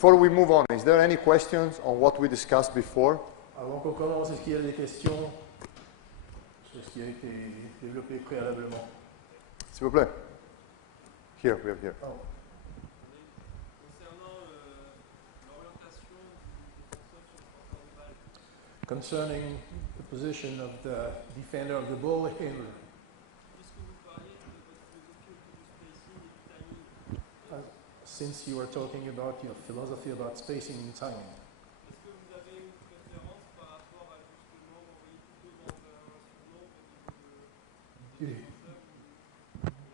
Before we move on, is there any questions on what we discussed before? Avant qu'on commence, est-ce qu'il y a des questions sur ce qui a été développé préalablement? S'il vous plaît. Here, we are here. Oh. Concerning the position of the defender of the ball handler. Since you were talking about your philosophy about spacing and timing. Do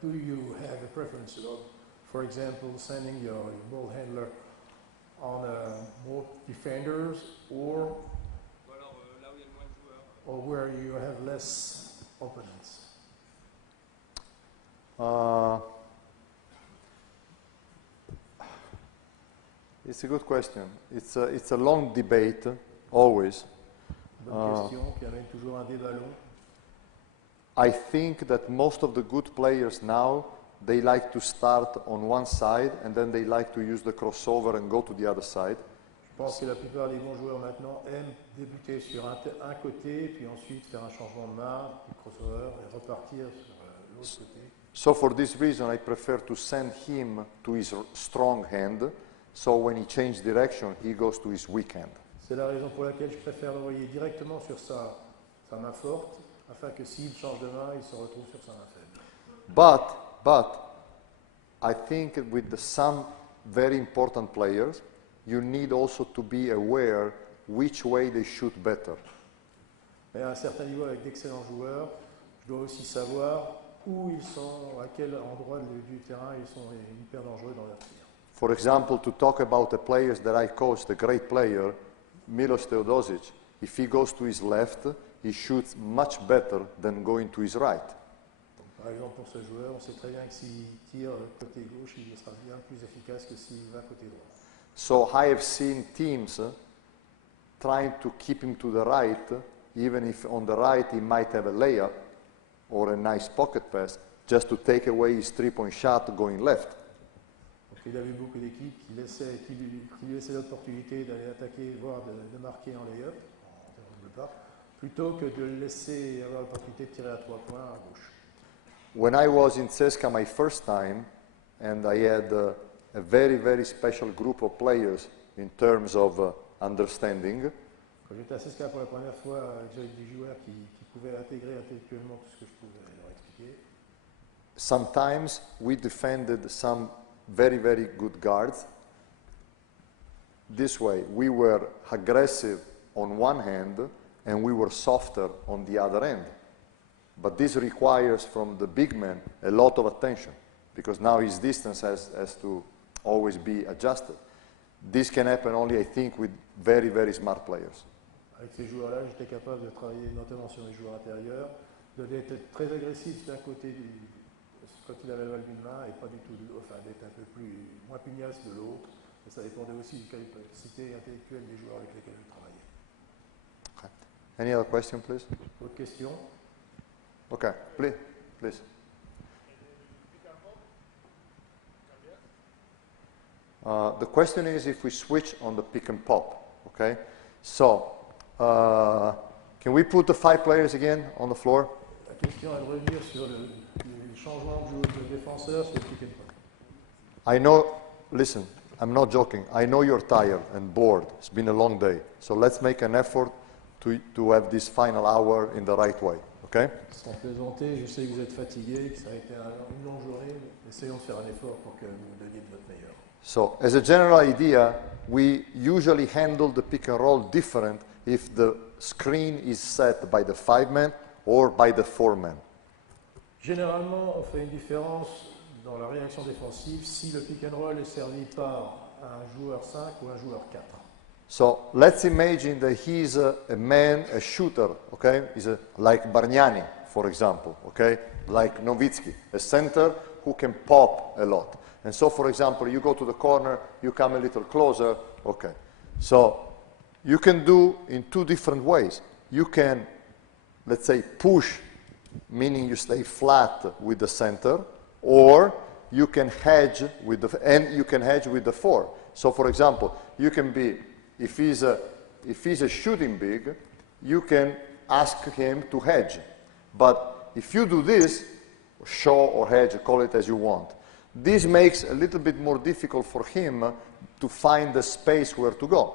you have a preference about, for example, sending your ball handler on more defenders or where you have less opponents? It's a good question. It's a long debate, always. Bonne question, qui amène toujours un débat long. I think that most of the good players now, they like to start on one side and then they like to use the crossover and go to the other side. Je pense que la plupart des bons joueurs maintenant aiment débuter sur un côté, puis ensuite faire un changement de main, puis crossover, et repartir sur l'autre côté. So for this reason, I prefer to send him to his strong hand, so when he changes direction, he goes to his weak hand. C'est la raison pour laquelle je préfère l'envoyer directement sur sa main forte, afin que s'il change de main, il se retrouve sur sa main faible. But I think with some very important players, you need also to be aware which way they shoot better. Mais à un certain niveau, avec d'excellents joueurs, je dois aussi savoir où ils sont, à quel endroit du terrain ils sont hyper dangereux dans leur tir. For example, to talk about the players that I coached, a great player, Milos Teodosic, if he goes to his left, he shoots much better than going to his right. Par exemple, pour ce joueur, on sait très bien que s'il tire côté gauche, il sera bien plus efficace que s'il va côté droit. So I have seen teams trying to keep him to the right, even if on the right he might have a layup or a nice pocket pass, just to take away his three-point shot going left. Donc il a vu beaucoup d'équipes qui lui laissaient l'opportunité d'aller attaquer, voire de marquer en layup, en termes de part, plutôt que de le laisser avoir l'opportunité de tirer à 3 points à gauche. When I was in CSKA my first time, and I had a very, very special group of players in terms of understanding. Quand j'étais à CSKA pour la première fois, j'avais des joueurs qui pouvaient intégrer intellectuellement tout ce que je pouvais leur expliquer. Sometimes we defended some very, very good guards. This way, we were aggressive on one hand and we were softer on the other end. But this requires from the big man a lot of attention because now his distance has to always be adjusted. This can happen only, I think, with very, very smart players. Avec ces joueurs-là, j'étais capable de travailler notamment sur les joueurs intérieurs, d'être très agressif d'un côté quand il avait la balle d'une main et pas du tout d'être un peu moins pugnace de l'autre. Et ça dépendait aussi du capacité intellectuelle des joueurs avec lesquels je travaillais. Okay. Any other question, please? Autre question? Okay, please. The question is if we switch on the pick and pop, okay? So, can we put the 5 players again on the floor? La question est de revenir sur le changement de défenseur sur le pick and pop. I know, listen, I'm not joking. I know you're tired and bored. It's been a long day. So let's make an effort to have this final hour in the right way, okay? Sans plaisanter, je sais que vous êtes fatigué, que ça a été une longue journée. Essayons de faire un effort pour que vous donniez de votre meilleur. So, as a general idea, we usually handle the pick and roll different if the screen is set by the 5-man or by the 4-man. Généralement, on fait une différence dans la réaction défensive si le pick and roll est servi par un joueur 5 ou un joueur 4. So, let's imagine that he's a man, a shooter, okay? He's like Bargnani, for example, okay? Like Nowitzki, a center who can pop a lot. And so, for example, you go to the corner, you come a little closer, okay. So, you can do in 2 different ways. You can, let's say, push, meaning you stay flat with the center, or you can hedge with the 4. So for example, you can be, if he's a shooting big, you can ask him to hedge. But if you do this, show or hedge, call it as you want, this makes a little bit more difficult for him to find the space where to go.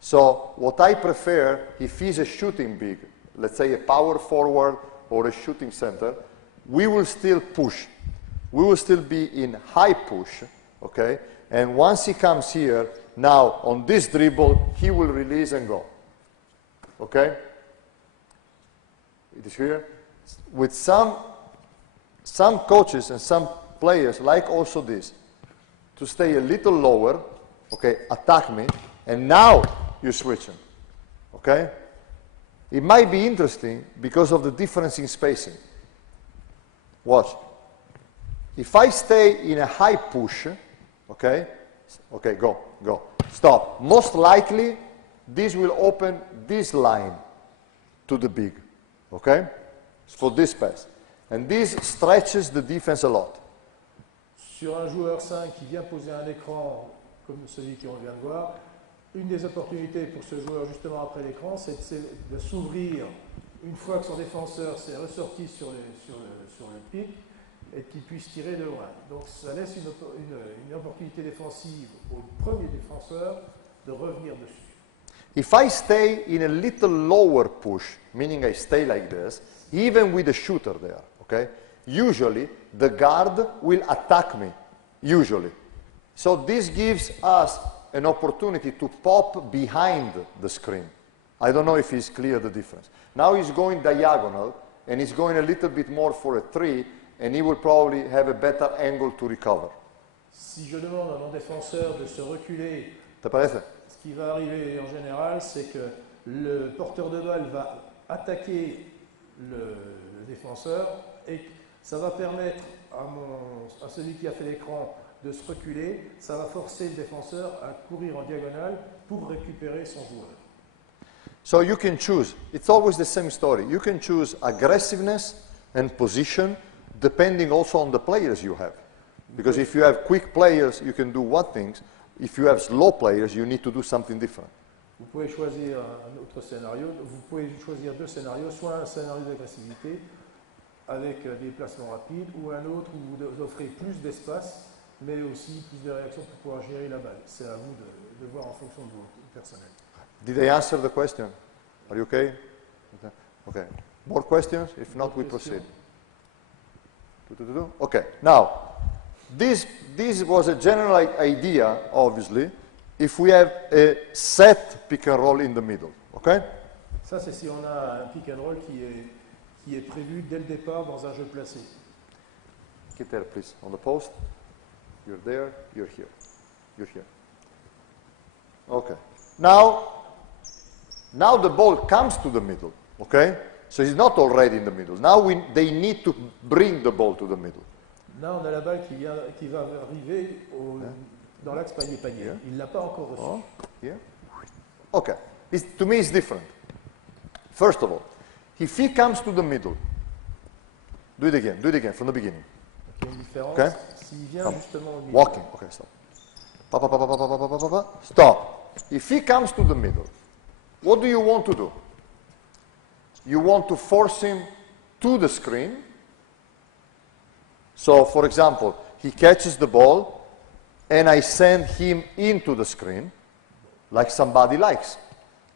So what I prefer, if he's a shooting big, let's say a power forward or a shooting center, we will still push. We will still be in high push, okay? And once he comes here, now on this dribble, he will release and go, okay? It is here. With some coaches and some players like also this, to stay a little lower, okay, attack me, and now you switch him, okay? It might be interesting because of the difference in spacing. Watch. If I stay in a high push, okay, go, stop. Most likely, this will open this line to the big, okay, for this pass. And this stretches the defense a lot. Sur un joueur 5 qui vient poser un écran comme celui qu'on vient de voir, une des opportunités pour ce joueur justement après l'écran, c'est de s'ouvrir une fois que son défenseur s'est ressorti sur le pic et qu'il puisse tirer de loin. Donc ça laisse une opportunité défensive au premier défenseur de revenir dessus. If I stay in a little lower push, meaning I stay like this, even with a shooter there, okay, usually the guard will attack me, usually. So this gives us an opportunity to pop behind the screen. I don't know if he's clear the difference. Now he's going diagonal, and he's going a little bit more for a 3, and he will probably have a better angle to recover. Si je demande à mon défenseur de se reculer, ¿Te parece? ce qui va arriver en général, c'est que le porteur de balle va attaquer le défenseur et ça va permettre à celui qui a fait l'écran de se reculer, ça va forcer le défenseur à courir en diagonale pour récupérer son joueur. So you can choose. It's always the same story. You can choose aggressiveness and position depending also on the players you have. Because if you have quick players, you can do one thing. If you have slow players, you need to do something different. Vous pouvez choisir un autre scénario. Vous pouvez choisir deux scénarios, soit un scénario d'agressivité avec des placements rapides, ou un autre où vous offrez plus d'espace, mais aussi plus de réaction pour pouvoir gérer la balle. C'est à vous de voir en fonction de vos personnels. Did I answer the question? Are you okay? Okay. More questions? If not, we proceed. Okay. Now, this was a general idea, obviously, if we have a set pick and roll in the middle. Okay? Ça, c'est si on a un pick and roll qui est prévu dès le départ dans un jeu placé. Get there, please. On the post. You're there. You're here. You're here. Okay. Now the ball comes to the middle. Okay? So it's not already in the middle. Now they need to bring the ball to the middle. Là, on a la balle qui va arriver dans l'axe panier-panier. Il ne l'a pas encore reçu. Oh, here. Okay. To me, it's different. First of all, if he comes to the middle, do it again, from the beginning. Il y a une différence. Okay? S'il vient justement au milieu. Walking. Okay, stop. Stop. If he comes to the middle, what do you want to do? You want to force him to the screen. So, for example, he catches the ball, and I send him into the screen, like somebody likes.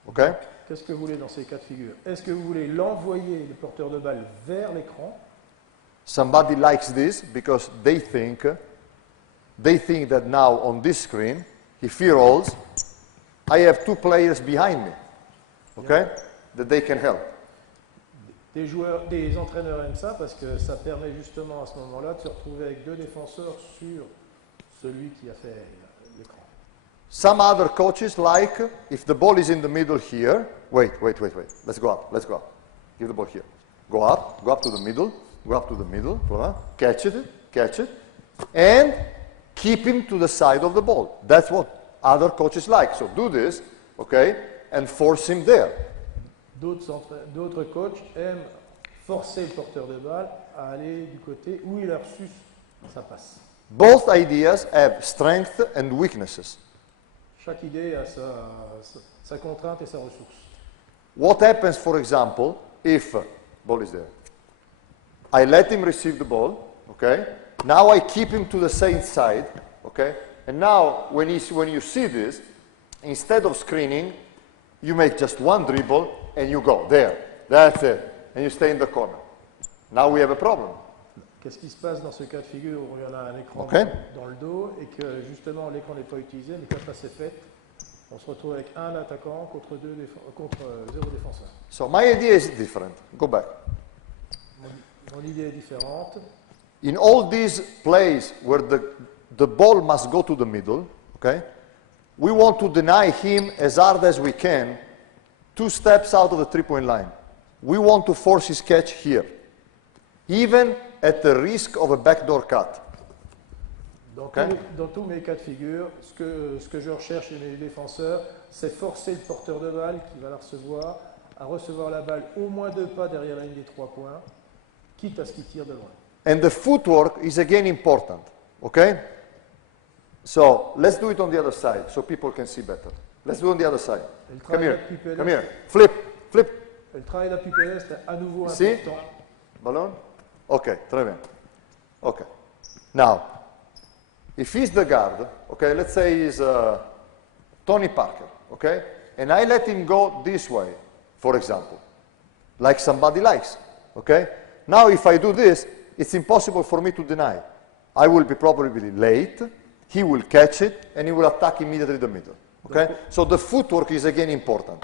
Okay? Qu'est-ce que vous voulez dans ces cas de figure? Est-ce que vous voulez l'envoyer, le porteur de balle, vers l'écran? Somebody likes this because they think that now on this screen, if he rolls, I have two players behind me, okay, that they can help. Des entraîneurs aiment ça parce que ça permet justement à ce moment-là de se retrouver avec deux défenseurs sur celui qui a fait l'écran. Some other coaches like, if the ball is in the middle here, wait. Let's go up. Give the ball here. Go up to the middle, catch it, and keep him to the side of the ball. That's what other coaches like. So do this, okay, and force him there. D'autres coachs aiment forcer le porteur de balle à aller du côté où il a reçu sa passe. Both ideas have strengths and weaknesses. Chaque idée a sa contrainte et sa ressource. What happens, for example, if ball is there? I let him receive the ball, okay? Now I keep him to the same side, okay? And now, when you see this, instead of screening, you make just one dribble and you go there. That's it. And you stay in the corner. Now we have a problem. Qu'est-ce qui se passe dans ce cas de figure où il y en a un écran Okay. dans le dos et que justement l'écran n'est pas utilisé, mais quand ça s'est fait, on se retrouve avec un attaquant contre zéro défenseur. So my idea is different. Go back. Mon idée est différente. In all these plays where the ball must go to the middle, okay, we want to deny him as hard as we can 2 steps out of the 3-point line. We want to force his catch here, even at the risk of a backdoor cut. Dans tous mes cas de figure, ce que je recherche chez mes défenseurs, c'est forcer le porteur de balle qui va la recevoir à recevoir la balle au moins 2 pas derrière la ligne des 3 points, quitte à ce qu'il tire de loin. And the footwork is again important, okay? So let's do it on the other side so people can see better. Let's do it on the other side. Come here, come here. Flip, flip. Le travail d'appui pédestre est à nouveau See? important. Ballon? Okay, très bien. Okay. Now, if he's the guard, okay, let's say he's Tony Parker, okay? And I let him go this way, for example, like somebody likes, okay? Now, if I do this, it's impossible for me to deny. I will be probably late, he will catch it, and he will attack immediately the middle, okay? So the footwork is again important.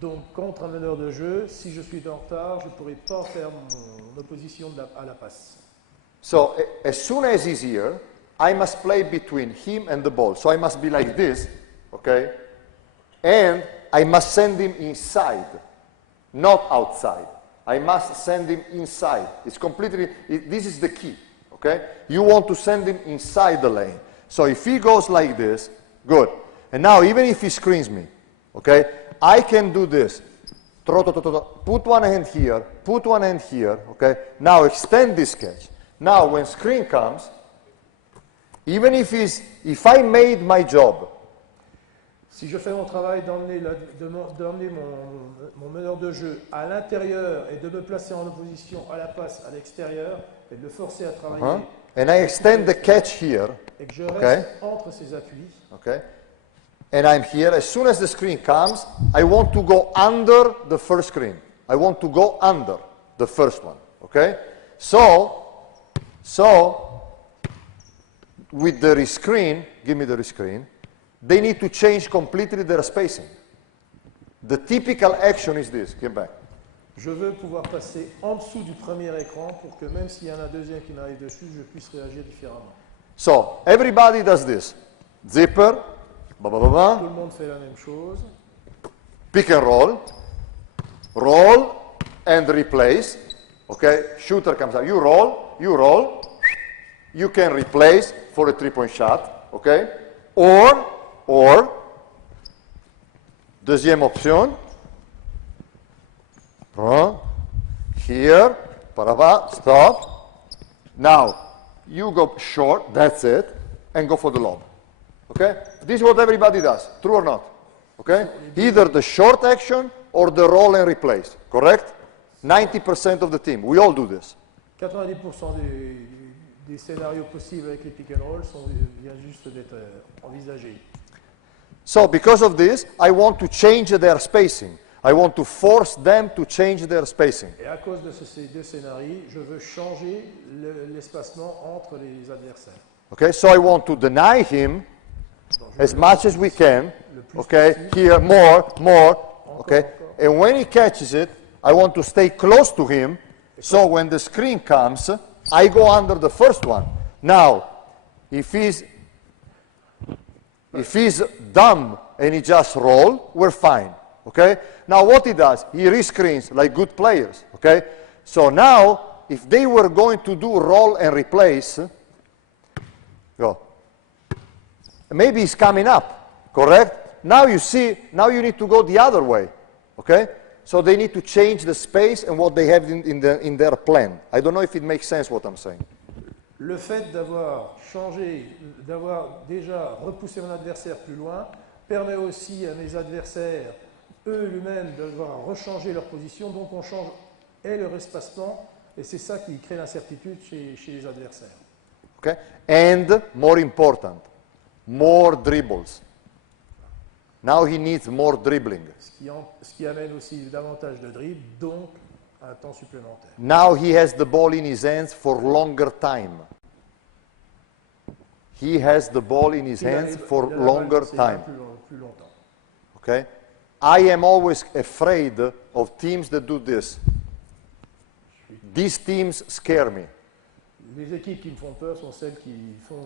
Donc, contre un meneur de jeu, si je suis en retard, je ne pourrai pas faire mon opposition à la passe. So as soon as he's here, I must play between him and the ball. So I must be like this, okay? And I must send him inside, not outside. I must send him inside. It's completely, this is the key, okay? You want to send him inside the lane. So if he goes like this, good. And now even if he screens me, okay, I can do this. Put one hand here, put one hand here, okay? Now extend this catch. Now when screen comes, even if I made my job, si je fais mon travail d'emmener mon meneur de jeu à l'intérieur et de me placer en opposition à la passe à l'extérieur et de le forcer à travailler, and I extend the catch here, et que je reste entre ses appuis, okay? And I'm here, as soon as the screen comes, I want to go under the first screen. I want to go under the first one, okay? So with the rescreen, give me the rescreen, they need to change completely their spacing. The typical action is this, get back. je veux pouvoir passer en dessous du premier écran pour que même s'il y en a un deuxième qui m'arrive dessus, je puisse réagir différemment. So everybody does this. Zipper, Tout le monde fait la même chose. pick and roll, and replace. Okay, shooter comes out. You roll, you can replace for a 3-point shot. Okay, or deuxième option. Here, stop. Now you go short. That's it, and go for the lob. Okay, this is what everybody does. True or not? Okay, either the short action or the roll and replace. Correct? 90% of the team. We all do this. 90% des scénarios possibles avec les pick and roll viennent juste d'être envisagés. So because of this, I want to change their spacing. I want to force them to change their spacing. Et à cause de ces deux scénarios, je veux changer l'espacement entre les adversaires. Okay, so I want to deny him as much as we can. Okay, here more, okay? And when he catches it, I want to stay close to him, so when the screen comes, I go under the first one. Now, if he's dumb and he just roll, we're fine, okay? Now what he does, he rescreens like good players, okay? So now, if they were going to do roll and replace, go. Maybe he's coming up, correct? Now you see, now you need to go the other way, okay? So they need to change the space and what they have in their plan. I don't know if it makes sense what I'm saying. Le fait d'avoir changé, d'avoir déjà repoussé mon adversaire plus loin, permet aussi à mes adversaires, eux-mêmes, de devoir rechanger leur position, donc on change leur espacement, et c'est ça qui crée l'incertitude chez les adversaires. Okay? And, more important, more dribbles. Now he needs more dribbling. Ce qui amène aussi davantage de dribbles, donc un temps supplémentaire. Now he has the ball in his hands for longer time. He has the ball in his hands for longer time. Plus longtemps. Okay? I am always afraid of teams that do this. These teams scare me. Les équipes qui me font peur sont celles qui font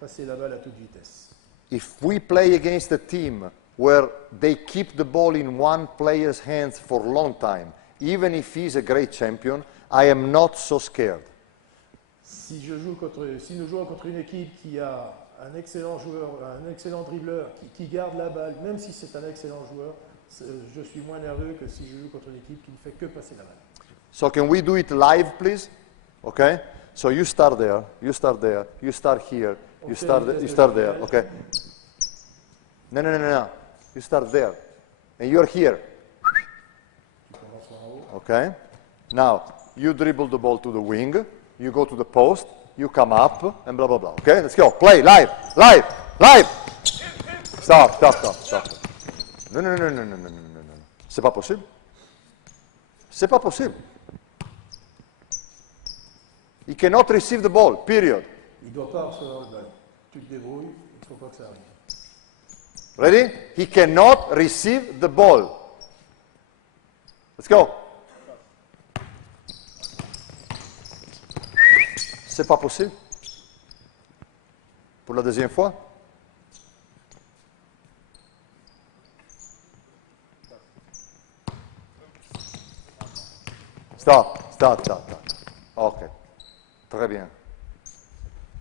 passer la balle à toute vitesse. If we play against a team where they keep the ball in one player's hands for a long time, even if he's a great champion, I am not so scared. Si nous jouons contre une équipe qui a un excellent joueur, un excellent dribbleur, qui garde la balle, même si c'est un excellent joueur, je suis moins nerveux que si je joue contre une équipe qui ne fait que passer la balle. So can we do it live, please? Okay? So you start there, you start there, you start here, you start there, okay? No. You start there. And you're here. Okay? Now, you dribble the ball to the wing, you go to the post, you come up, and blah, blah, blah. Okay? Let's go. Play. Live. Stop. No. C'est pas possible. C'est pas possible. He cannot receive the ball, period. Il ne doit pas recevoir le ballon. Tu te débrouilles, il ne faut pas que ça arrive. Ready? He cannot receive the ball. Let's go. C'est pas possible. Pour la deuxième fois. Stop. Okay. Très bien.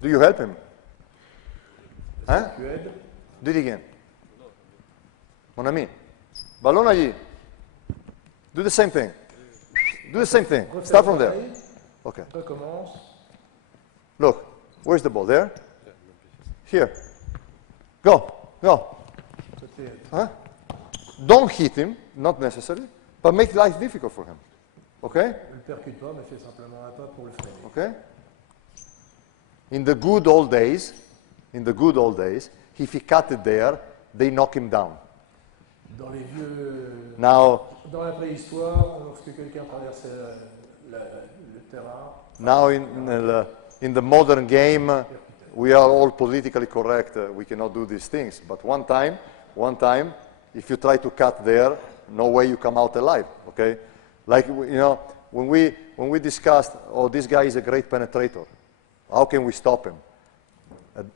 Do you help him? Hein? Tu aides. Do it again. Mon ami. Ballon allí. Do the same thing. Start from there. Okay. Recommence. Look. Where's the ball? There? Here. Go. Huh? Don't hit him. Not necessary. But make life difficult for him. Okay? Ne le percute pas, mais fais simplement un pas pour le freiner. Okay? In the good old days, if he cut it there, they knock him down. Dans les vieux... Now, Dans la préhistoire, lorsque quelqu'un traversait le terrain... Now in the modern game, we are all politically correct. We cannot do these things. But one time, if you try to cut there, no way you come out alive. Okay? Like, you know, when we discussed, oh, this guy is a great penetrator. How can we stop him?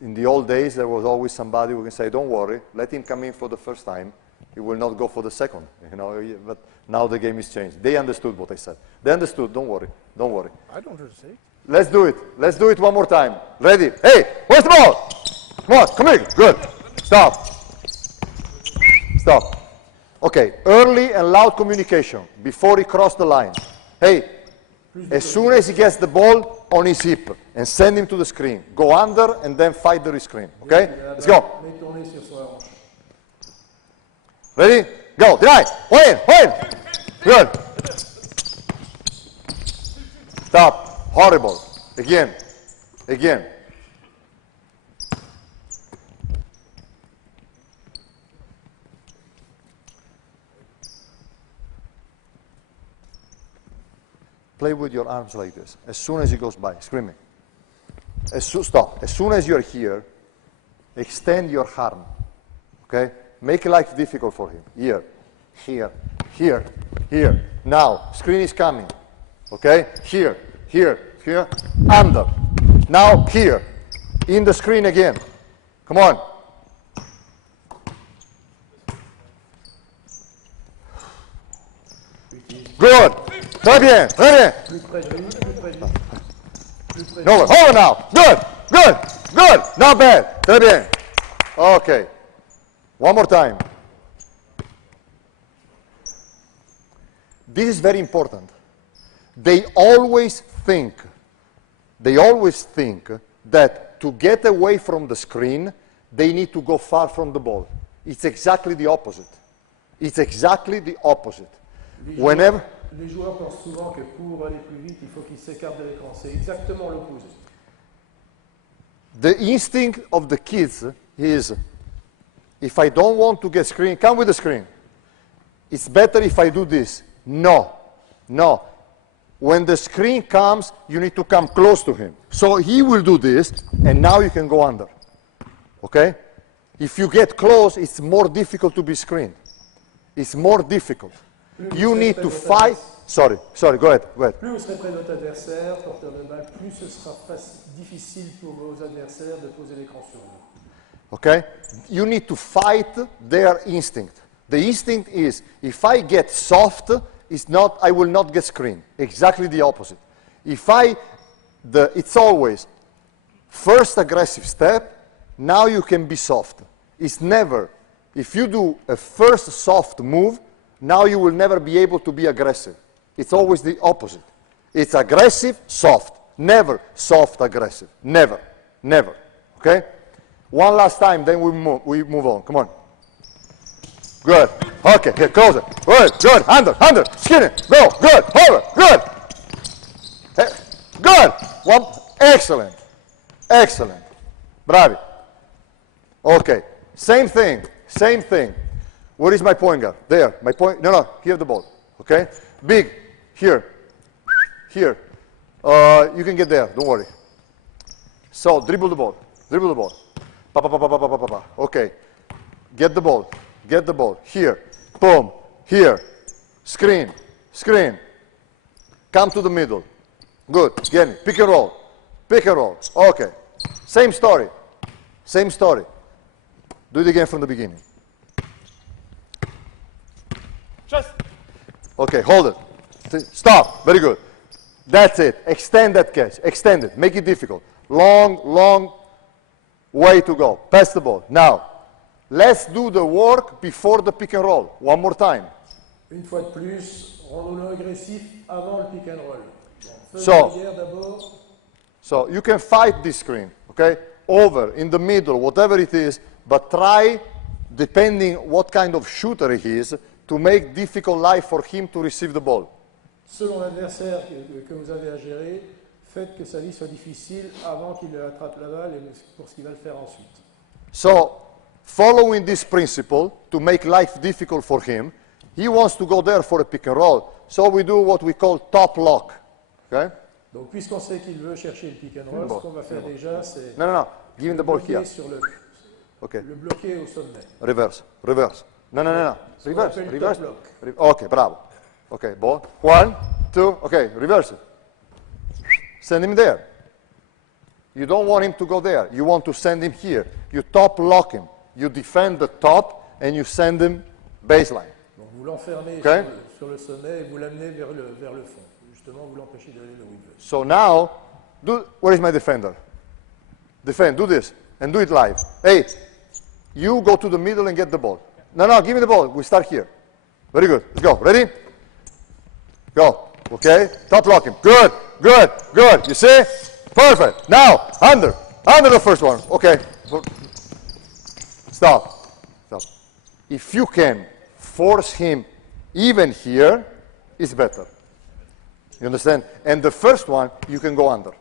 In the old days, there was always somebody who can say, don't worry, let him come in for the first time. He will not go for the second. You know, but now the game is changed. They understood what I said. They understood, don't worry. I don't understand. Let's do it one more time. Ready? Hey, where's the ball? Come here. Good. Stop. Okay, early and loud communication before he crossed the line. Hey, as soon as he gets the ball on his hip and send him to the screen. Go under and then fight the screen. Okay? Let's go. Ready? Go. Deny. Win. Good. Stop. Horrible. Again. Play with your arms like this. As soon as he goes by, screaming. Stop. As soon as you're here, extend your arm. Okay? Make life difficult for him. Here. Now, screen is coming. Okay? Here. Under. Now, here. In the screen again. Come on. Good. Très bien. No, over now. Good. Not bad. Très bien. Okay. One more time. This is very important. They always think that to get away from the screen, they need to go far from the ball. It's exactly the opposite. It's exactly the opposite. Les Whenever, les joueurs pensent souvent que pour aller plus vite, il faut qu'ils s'écartent de l'écran. C'est exactement l'opposé. the instinct of the kids is, if I don't want to get screen, come with the screen. It's better if I do this. No, no. When the screen comes, you need to come close to him. So he will do this, and now you can go under. Okay? If you get close, it's more difficult to be screened. It's more difficult. You need to fight. Sorry, go ahead. Plus vous serez près de votre adversaire, porteur de balle, plus ce sera difficile pour vos adversaires de poser l'écran sur vous. Okay? You need to fight their instinct. The instinct is, if I get soft, I will not get screened. Exactly the opposite. It's always first aggressive step, now you can be soft. It's never, if you do a first soft move, now you will never be able to be aggressive. It's always the opposite. It's aggressive, soft. Never soft, aggressive. Never. Never. Okay? One last time, then we move on. Come on. Good. Okay, here, closer. Good. Under. Skinny. Go. Good. Over. Good. Good. One. Excellent. Bravi. Okay. Same thing. Where is my point guard? There. My point. No. Here the ball. Okay. Big. Here. You can get there. Don't worry. So dribble the ball. Pa. Okay. Get the ball. Here. Boom. Here. Screen. Come to the middle. Good. Get it. Pick and roll. Okay. Same story. Do it again from the beginning. Okay, hold it. Stop. Very good. That's it. Extend that catch. Extend it. Make it difficult. Long way to go. Pass the ball. Now, let's do the work before the pick and roll. One more time. Une fois de plus, rendons-le agressif avant le pick and roll. So you can fight this screen, okay? Over, in the middle, whatever it is, but try, depending what kind of shooter he is, to make difficult life for him to receive the ball. Selon l'adversaire que vous avez à gérer, faites que sa vie soit difficile avant qu'il attrape la balle et pour ce qu'il va le faire ensuite. So, following this principle to make life difficult for him, he wants to go there for a pick and roll. So we do what we call top lock. Okay? Donc, puisqu'on sait qu'il veut chercher le pick and roll, ce qu'on va faire déjà, c'est No. Give him the ball here. Le bloquer au sommet. Reverse. No. Reverse. Block. Okay, bravo. Okay, ball. 1, 2. Okay, reverse it. Send him there. You don't want him to go there. You want to send him here. You top lock him. You defend the top and you send him baseline. Donc vous l'enfermez sur le sommet et vous l'amenez vers le fond. Justement, vous l'empêchez d'aller là où il veut. So now, where is my defender? Defend, do this, and do it live. Hey, you go to the middle and get the ball. No, give me the ball. We start here. Very good. Let's go. Ready? Go. Okay. Top lock him. Good. You see? Perfect. Now, under the first one. Okay. Stop. If you can force him even here, it's better. You understand? And the first one, you can go under.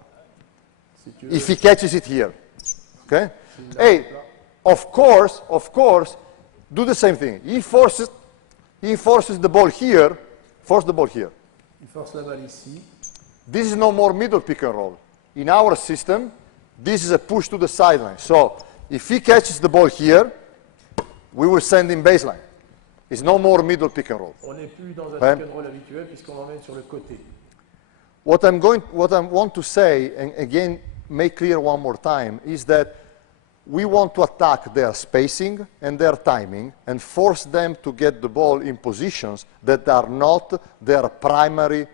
If he catches it here. Okay? Hey, of course, do the same thing. He forces the ball here. Force the ball here. Il force la balle ici. This is no more middle pick and roll. In our system, this is a push to the sideline. So, if he catches the ball here, we will send him baseline. It's no more middle pick and roll. On n'est plus dans un pick and roll habituel puisqu'on l'emmène sur le côté. What I want to say, and again, make clear one more time, is that we want to attack their spacing and their timing and force them to get the ball in positions that are not their primary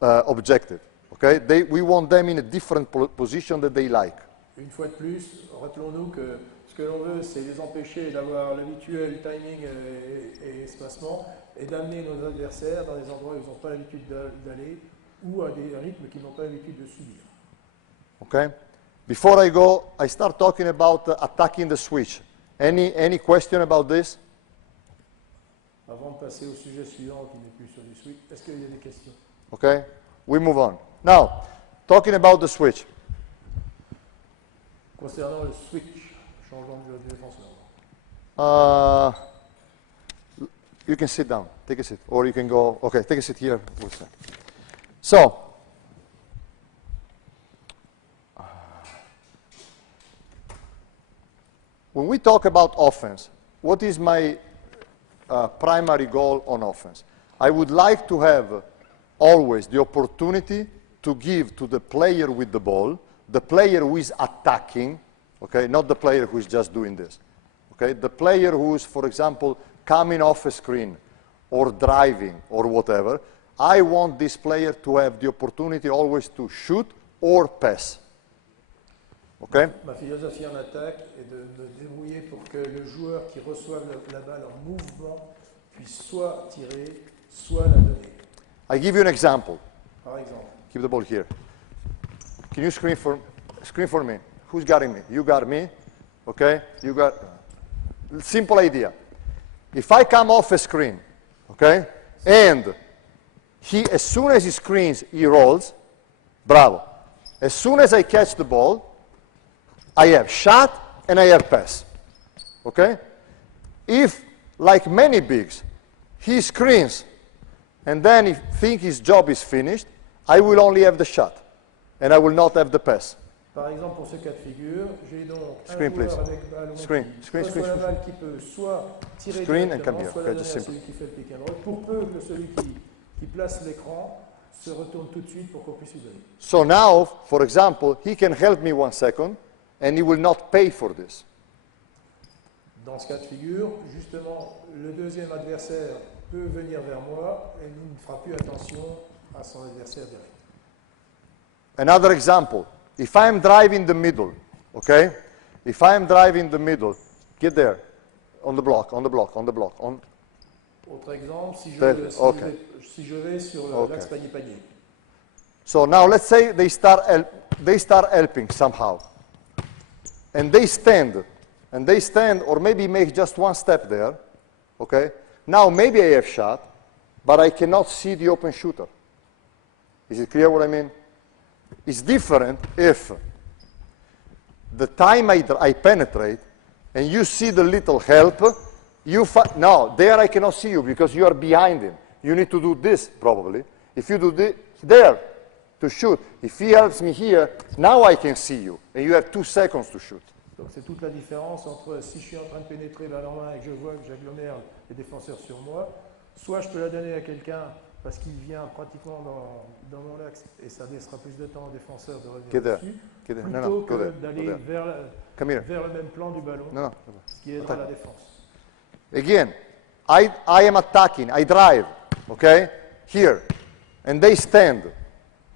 objective. Okay? We want them in a different position that they like. Une fois de plus, rappelons-nous que ce que l'on veut, c'est les empêcher d'avoir l'habituel timing et espacement et d'amener nos adversaires dans des endroits où ils n'ont pas l'habitude d'aller ou à des rythmes qu'ils n'ont pas l'habitude de subir. Okay? Before I go, I start talking about attacking the switch. Any question about this? Avant de passer au sujet suivant qui n'est plus sur les switches, est-ce qu'il y a des questions? Okay, we move on. Now, talking about the switch. Concernant le switch, changeant de défenseur. You can sit down, take a seat, or you can go, okay, take a seat here. So, when we talk about offense, what is my primary goal on offense? I would like to have always the opportunity to give to the player with the ball, the player who is attacking, okay, not the player who is just doing this, okay, the player who is, for example, coming off a screen or driving or whatever. I want this player to have the opportunity always to shoot or pass. Okay? Ma philosophie en attaque est de me débrouiller pour que le joueur qui reçoit la balle en mouvement puisse soit tirer, soit la donner. I give you an example. Par exemple, Keep the ball here. Can you screen for me? Who's guarding me? You guard me. Okay? You got. Simple idea. If I come off a screen, okay, and as soon as he screens, he rolls, bravo. As soon as I catch the ball, I have shot and I have pass. Okay? If, like many bigs, he screens and then he thinks his job is finished, I will only have the shot and I will not have the pass. Par exemple, pour ce cas de figure, j'ai donc Screen, un please. joueur avec ballon Screen, qui screen, reçoit screen, la balle qui peut soit tirer Screen and come directement, here. soit Okay, la just donner à simple. celui qui fait le pick and roll, pour peu que celui qui place l'écran se retourne tout de suite pour qu'on puisse lui donner. So now, for example, he can help me 1 second and he will not pay for this. Dans ce cas de figure, justement, le deuxième adversaire peut venir vers moi et il ne fera plus attention à son adversaire direct. Another example, if I am driving the middle, okay? If I am driving the middle, get there, on the block. Autre exemple, si je, Tel- si okay. je, vais, si je vais sur Okay. l'axe panier-panier. So now let's say they start helping somehow. And they stand, or maybe make just 1 step there, okay? Now maybe I have shot, but I cannot see the open shooter. Is it clear what I mean? It's different if the time I penetrate and you see the little help, no, there I cannot see you because you are behind him. You need to do this probably. If you do this, there, to shoot. If he helps me here, now I can see you. And you have 2 seconds to shoot. Donc c'est toute la différence entre si je suis en train de pénétrer balle en main et que je vois que j'agglomère les défenseurs sur moi, soit je peux la donner à quelqu'un parce qu'il vient pratiquement dans mon axe et ça laissera plus de temps au défenseur de revenir dessus, plutôt que d'aller vers le même plan du ballon, ce qui aidera la défense. Again, I am attacking, I drive, okay, here, and they stand.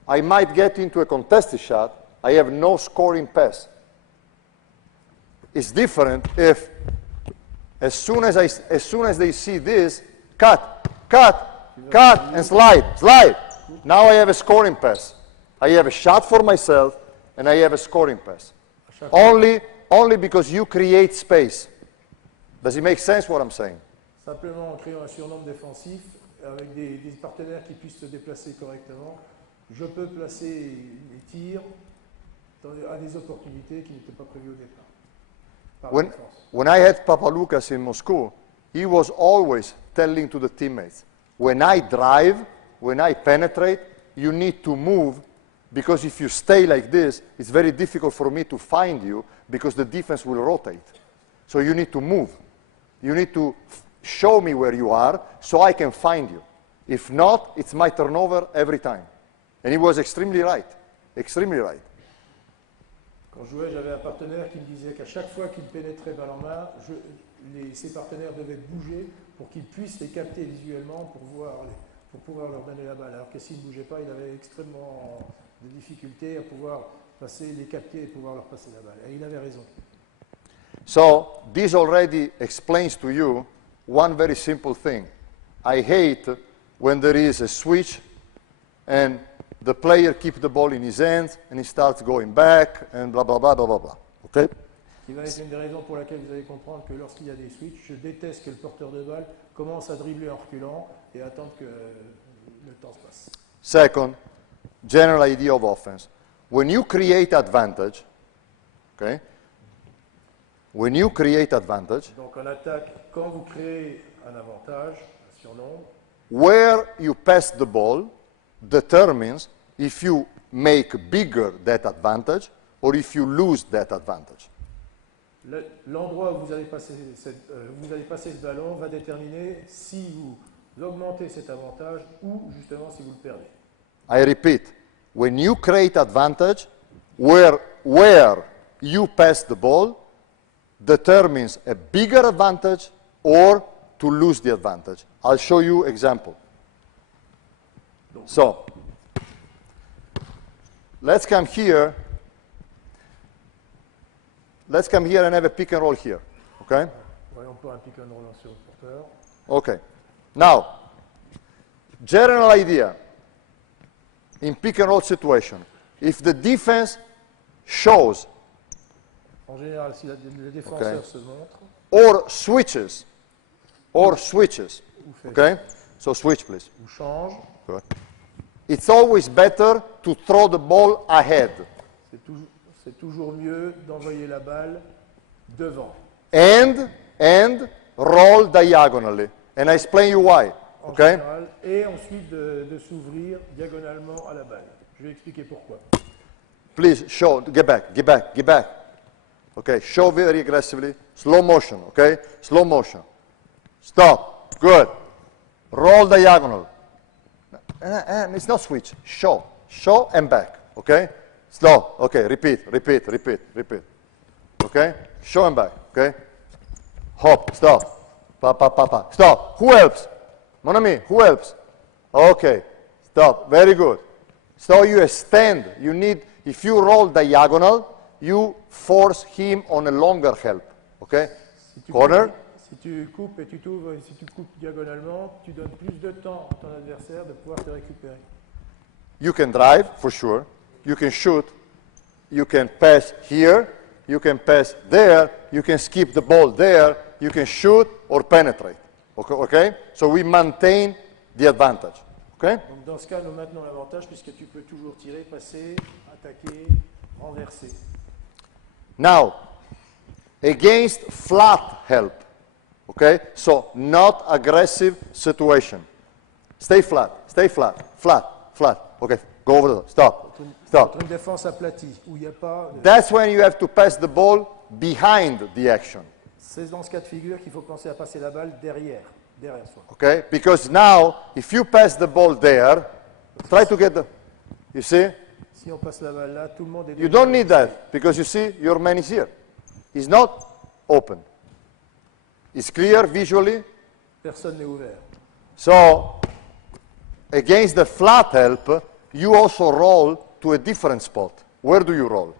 I might get into a contested shot, I have no scoring pass. It's different if, as soon as they see this, cut, and slide. Now I have a scoring pass. I have a shot for myself, and I have a scoring pass. Only because you create space. Does it make sense what I'm saying? Simplement en créant un surnombre défensif avec des partenaires qui puissent se déplacer correctement, je peux placer les tirs à des opportunités qui n'étaient pas prévues au départ. When I had Papaloukas in Moscow, he was always telling to the teammates, when I drive, when I penetrate, you need to move, because if you stay like this, it's very difficult for me to find you, because the defense will rotate. So you need to move. You need to show me where you are, so I can find you. If not, it's my turnover every time. And he was extremely right. Quand je jouais, j'avais un partenaire qui me disait qu'à chaque fois qu'il pénétrait balle en main, ses partenaires devaient bouger pour qu'ils puissent les capter visuellement pour pouvoir leur donner la balle. Alors que s'ils ne bougeaient pas, il avait extrêmement de difficultés à pouvoir les capter et pouvoir leur passer la balle. Et il avait raison. So this already explains to you one very simple thing. I hate when there is a switch and the player keeps the ball in his hands and he starts going back and blah, blah, blah, blah, blah, blah. Okay? qui va être une des raisons pour laquelle vous allez comprendre que lorsqu'il y a des switches, je déteste que le porteur de balle commence à dribbler en reculant et attendre que le temps se passe. Second, general idea of offense. When you create advantage, okay? When you create advantage, Donc en attaque, quand vous créez un avantage, un surnombre, where you pass the ball determines if you make bigger that advantage or if you lose that advantage. L'endroit où vous allez passer ce ballon va déterminer si vous augmentez cet avantage ou justement si vous le perdez. I repeat, when you create advantage, where you pass the ball determines a bigger advantage or to lose the advantage. I'll show you example. So, let's come here. Let's come here and have a pick and roll here, okay? Voyons pas un pick and roll sur le porteur. Okay. Now, general idea in pick and roll situation. If the defense shows En général, si le défenseur se montre, or switches, ou fait okay? So switch, please. ou change, Good. It's always better to throw the ball ahead c'est toujours mieux d'envoyer la balle devant. and roll diagonally. And I explain you why, En okay? général, et ensuite de s'ouvrir diagonalement à la balle. Je vais expliquer pourquoi. Please show, get back. Okay, show very aggressively, slow motion, okay? Slow motion. Stop, good. Roll diagonal. And it's not switch, show and back, okay? Slow, okay, repeat. Okay, show and back, okay? Hop, stop, pa, stop. Who helps? Mon ami, who helps? Okay, stop, very good. So you extend, if you roll diagonal, you force him on a longer help, okay? Corner. Si tu coupes et tu t'ouvres, et si tu coupes diagonalement, tu donnes plus de temps à ton adversaire de pouvoir te récupérer. You can drive, for sure. You can shoot. You can pass here. You can pass there. You can skip the ball there. You can shoot or penetrate, okay? So we maintain the advantage, okay? Donc dans ce cas, nous maintenons l'avantage puisque tu peux toujours tirer, passer, attaquer, renverser. Now, against flat help, okay? So not aggressive situation. Stay flat. Okay, go over there. Stop. Contre une défense aplatie, où il n'y a pas... That's when you have to pass the ball behind the action, C'est dans ce cas de figure qu'il faut penser à passer la balle derrière soi. okay? Because now, if you pass the ball there, try to get the, you see? Si on passe la balle là, tout le monde est You don't need that, because you see, your man is here. He's not open. It's clear visually. Personne n'est ouvert. So, against the flat help, you also roll to a different spot. Where do you roll?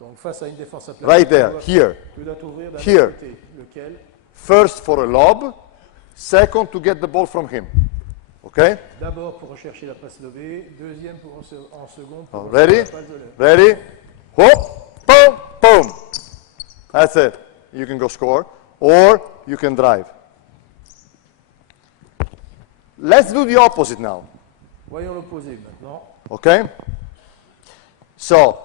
Donc face à une défense aplatie, Right there, here. tu dois t'ouvrir d'un Here. autre côté. Lequel? First for a lob, second to get the ball from him. Okay? D'abord pour rechercher la passe lobée, deuxième en second pour Ready? la passe de l'œil. Ready? Whoop, boom. That's it. You can go score, or you can drive. Let's do the opposite now. Voyons l'opposé maintenant. Okay? So,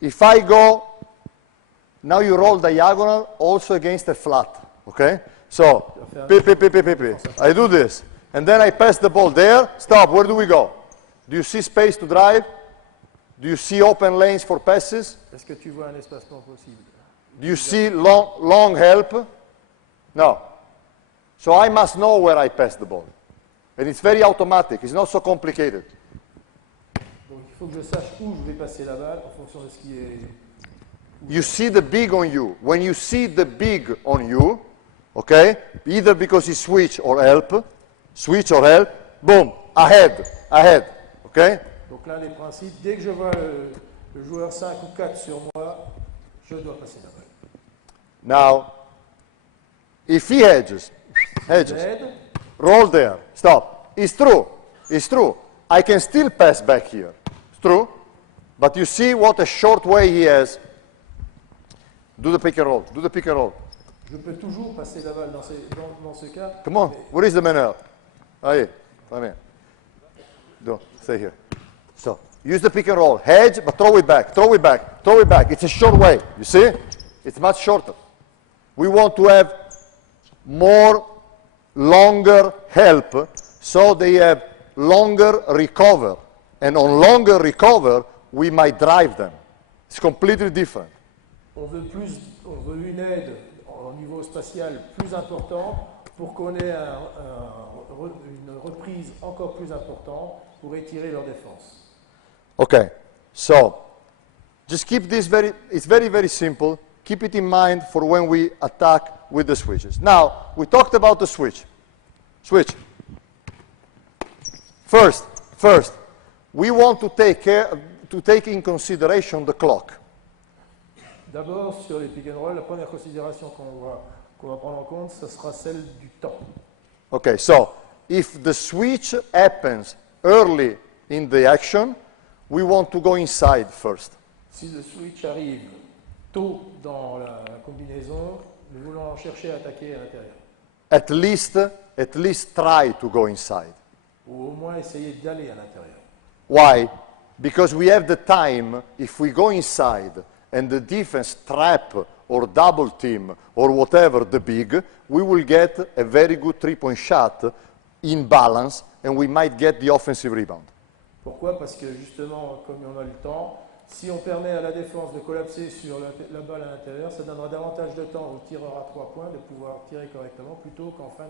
if I go, now you roll diagonal also against a flat. Okay? So, I do this. And then I pass the ball there. Stop. Where do we go? Do you see space to drive? Do you see open lanes for passes? Est-ce que tu vois un espacement possible? Do you see long help? No. So I must know where I pass the ball. And it's very automatic. It's not so complicated. Donc il faut que je sache où je vais passer la balle en fonction de ce qui est... You see the big on you. When you see the big on you, okay, either because he switch or help, boom, ahead, okay? Donc l'un des principes, dès que je vois le joueur 5 ou 4 sur moi, je dois passer la balle. Now, if he hedges, Aide, roll there, stop. It's true. I can still pass back here. It's true. But you see what a short way he has. Do the pick and roll. Do the pick and roll. Je peux toujours passer la balle dans ce cas. Come on. Where is the man out? Ahí. Come here. Do. Stay here. So, use the pick and roll. Hedge, but throw it back. Throw it back. Throw it back. It's a short way. You see? It's much shorter. We want to have more, longer help, so they have longer recover. And on longer recover, we might drive them. It's completely different. On veut une aide au niveau spatial plus important pour qu'on ait une reprise encore plus importante pour étirer leur défense. Okay, so just keep this it's very, very simple. Keep it in mind for when we attack with the switches. Now, we talked about the switch. Switch. First, we want to take in consideration the clock. D'abord, sur les pick and roll, la première considération qu'on va prendre en compte, ce sera celle du temps. Okay, so if the switch happens early in the action, we want to go inside first. Si le switch arrive tôt dans la combinaison, nous voulons chercher à attaquer à l'intérieur. At least try to go inside. Ou au moins essayer d'aller à l'intérieur. Why? Because we have the time, if we go inside and the defense trap or double team or whatever the big, we will get a very good three-point shot in balance and we might get the offensive rebound. Pourquoi? Parce que justement, comme on a le temps, si on permet à la défense de collapser sur la balle à l'intérieur, ça donnera davantage de temps au tireur à 3 points de pouvoir tirer correctement plutôt qu'en fin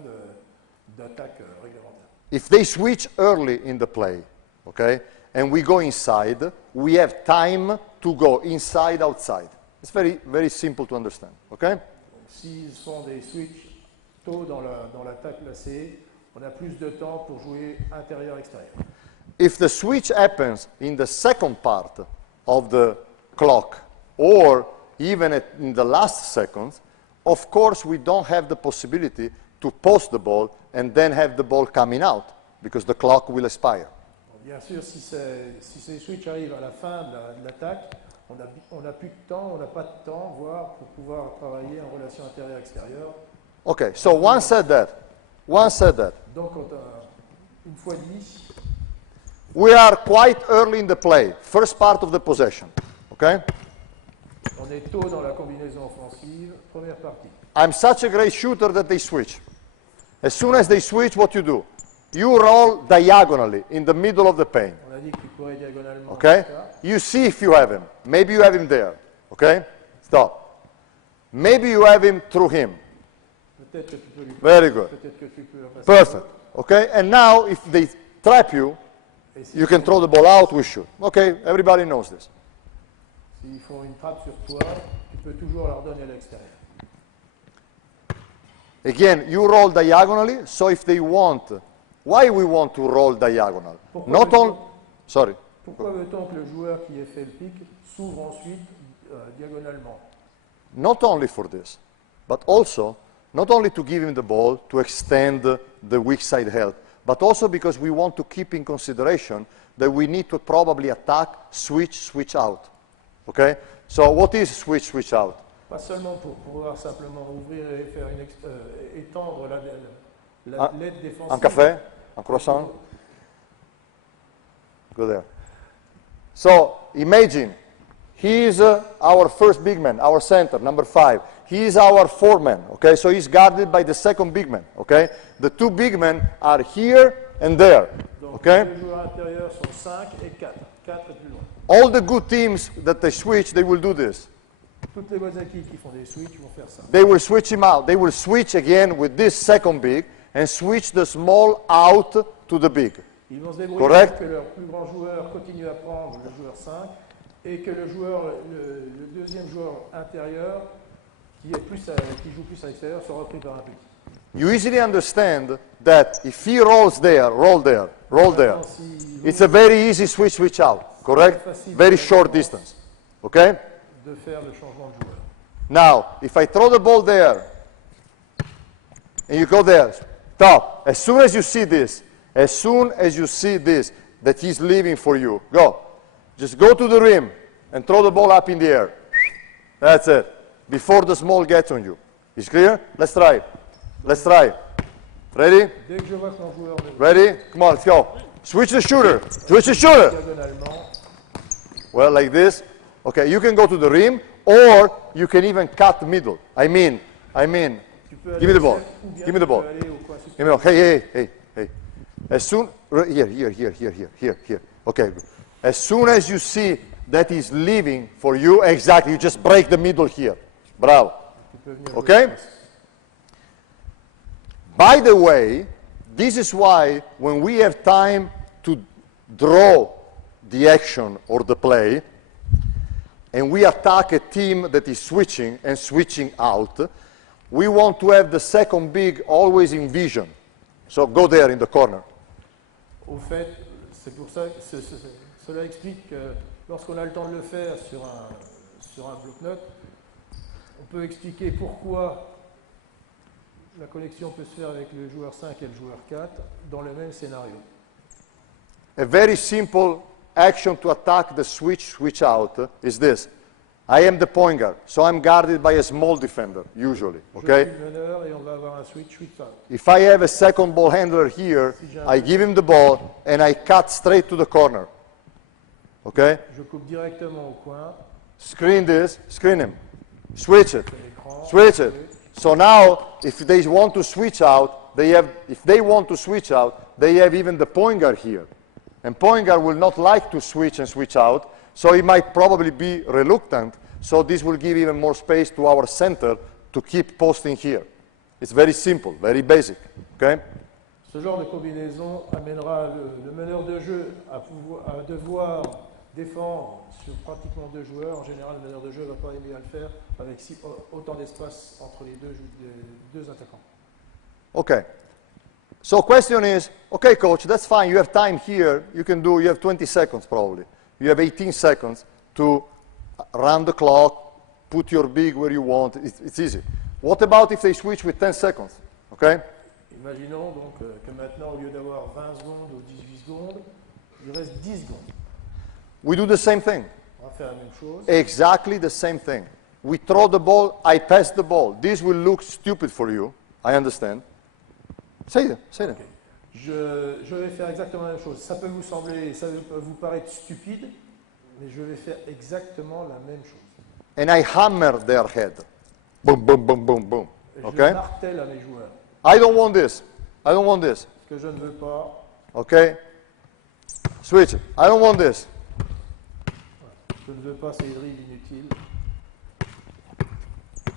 d'attaque réglementaire. If they switch early in the play, okay, and we go inside, we have time to go inside, outside. It's very, very simple to understand, okay? S'ils sont des switches tôt dans l'attaque placée, on a plus de temps pour jouer intérieur-extérieur. If the switch happens in the second part of the clock or even in the last seconds, of course we don't have the possibility to post the ball and then have the ball coming out because the clock will expire. Bien sûr, si ces switches arrivent à la fin de l'attaque, on n'a plus de temps, on n'a pas de temps, voire pour pouvoir travailler en relation intérieure-extérieure. Okay, so once said that, Donc, une fois dit, we are quite early in the play, first part of the possession, okay? on est tôt dans la combinaison offensive, première partie. I'm such a great shooter that they switch. As soon as they switch, what you do? You roll diagonally in the middle of the paint, On a dit que tu courais diagonalement. okay? You see if you have him. Maybe you have him there, okay? Stop. Maybe you have him through him. Peut-être que tu peux lui Very good. Peut-être que tu peux le passer. Perfect, okay? And now, if they trap you, Et si you can throw the ball out, we shoot. Okay, everybody knows this. s'ils font une trappe sur toi, tu peux toujours leur donner à l'extérieur. Again, you roll diagonally, so if they want, why we want to roll diagonal? Pourquoi Not veut-on- only, sorry, Pourquoi veut-on que le joueur qui ait fait le pic s'ouvre ensuite diagonalement? not only for this, but also, not only to give him the ball, to extend the weak side help, but also because we want to keep in consideration that we need to probably attack, switch out. Okay? So what is switch out? Pas seulement pour pouvoir simplement ouvrir et faire étendre l'aide défensive. Un café? Un croissant? Go there. So imagine, he is our first big man, our center, number 5. He is our foreman, okay? So he's guarded by the second big man, okay? The two big men are here and there, Donc okay? les joueurs intérieurs sont 5 et 4. 4 est plus loin. All the good teams that they switch, they will do this. Toutes les bonnes équipes qui font des switches vont faire ça. They will switch him out. They will switch again with this second big and switch the small out to the big. Ils vont se débrouiller Correct. pour que leur plus grand joueur continue à prendre le joueur 5 et que le deuxième joueur intérieur qui joue plus à l'extérieur soit repris par un petit. You easily understand that if he rolls there, roll there, Maintenant, s'il it's a very easy switch out, correct? Very short distance, okay? de faire le changement de joueur. Now, if I throw the ball there, and you go there, stop. As soon as you see this, that he's leaving for you, go. Just go to the rim and throw the ball up in the air. That's it. before the small gets on you. Is clear? Let's try. Let's try. Ready? Dès que je vois que mon joueur me Ready? Come on, let's go. Switch the shooter. Switch the shooter. diagonalement, Well, like this. Okay, you can go to the rim, or you can even cut middle. I mean, tu peux aller give me the au ball. cercle ou bien Give me the tu ball. peux aller au coin supérieur. Give me the ball. Hey. As soon, here. Okay, good. As soon as you see that he's leaving for you, exactly, you just break the middle here. Bravo. Tu peux venir Okay? jouer au passe. By the way, this is why when we have time to draw the action or the play, and we attack a team that is switching and switching out, we want to have the second big always in vision. So go there in the corner. Au fait, c'est pour ça que cela explique que lorsqu'on a le temps de le faire sur un bloc-notes, on peut expliquer pourquoi la connexion peut se faire avec le joueur 5 et le joueur 4 dans le même scénario. A very simple action to attack the switch out is this. I am the point guard, so I'm guarded by a small defender, usually, Je okay? suis le meneur et on va avoir un switch out. If I have a second ball handler here, I give him the ball and I cut straight to the corner, okay? Je coupe directement au coin, Screen this, screen him, switch it, sur l'écran. switch it. So now, if they want to switch out, they have even the point guard here. And point guard will not like to switch and switch out, so he might probably be reluctant. So this will give even more space to our center to keep posting here. It's very simple, very basic, okay? Ce genre de combinaison amènera le meneur de jeu à devoir défendre sur pratiquement deux joueurs. En général, le meneur de jeu ne va pas aimer à le faire avec autant d'espace entre les deux attaquants. Okay. So question is, okay, coach, that's fine. You have time here. You have 20 seconds probably. You have 18 seconds to run the clock, put your big where you want. It's easy. What about if they switch with 10 seconds? Okay? Imaginons donc que maintenant, au lieu d'avoir 20 secondes ou 18 secondes, il reste 10 secondes. We do the same thing. On va faire la même chose. Exactly the same thing. We throw the ball, I pass the ball. This will look stupid for you. I understand. Say that. Okay. Je vais faire exactement la même chose. Ça peut vous paraître stupide, mais je vais faire exactement la même chose. And I hammer their head. Boom, boom, boom, boom, boom. Je Okay? martèle à mes joueurs. I don't want this. Ce que je ne veux pas. Okay? Switch it. I don't want this. Je ne veux pas ces drills inutiles.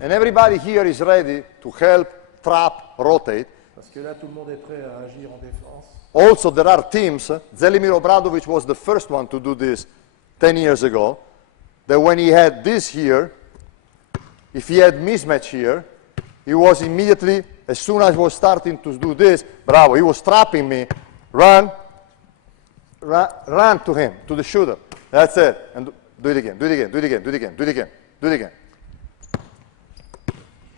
And everybody here is ready to help, trap, rotate. Parce que là, tout le monde est prêt à agir en défense. Also, there are teams. Zelimir Obradovic was the first one to do this 10 years ago. That when he had this here, if he had mismatch here, he was immediately, as soon as I was starting to do this, bravo, he was trapping me, run to him, to the shooter. That's it. And do it again, do it again, do it again, do it again, do it again, do it again.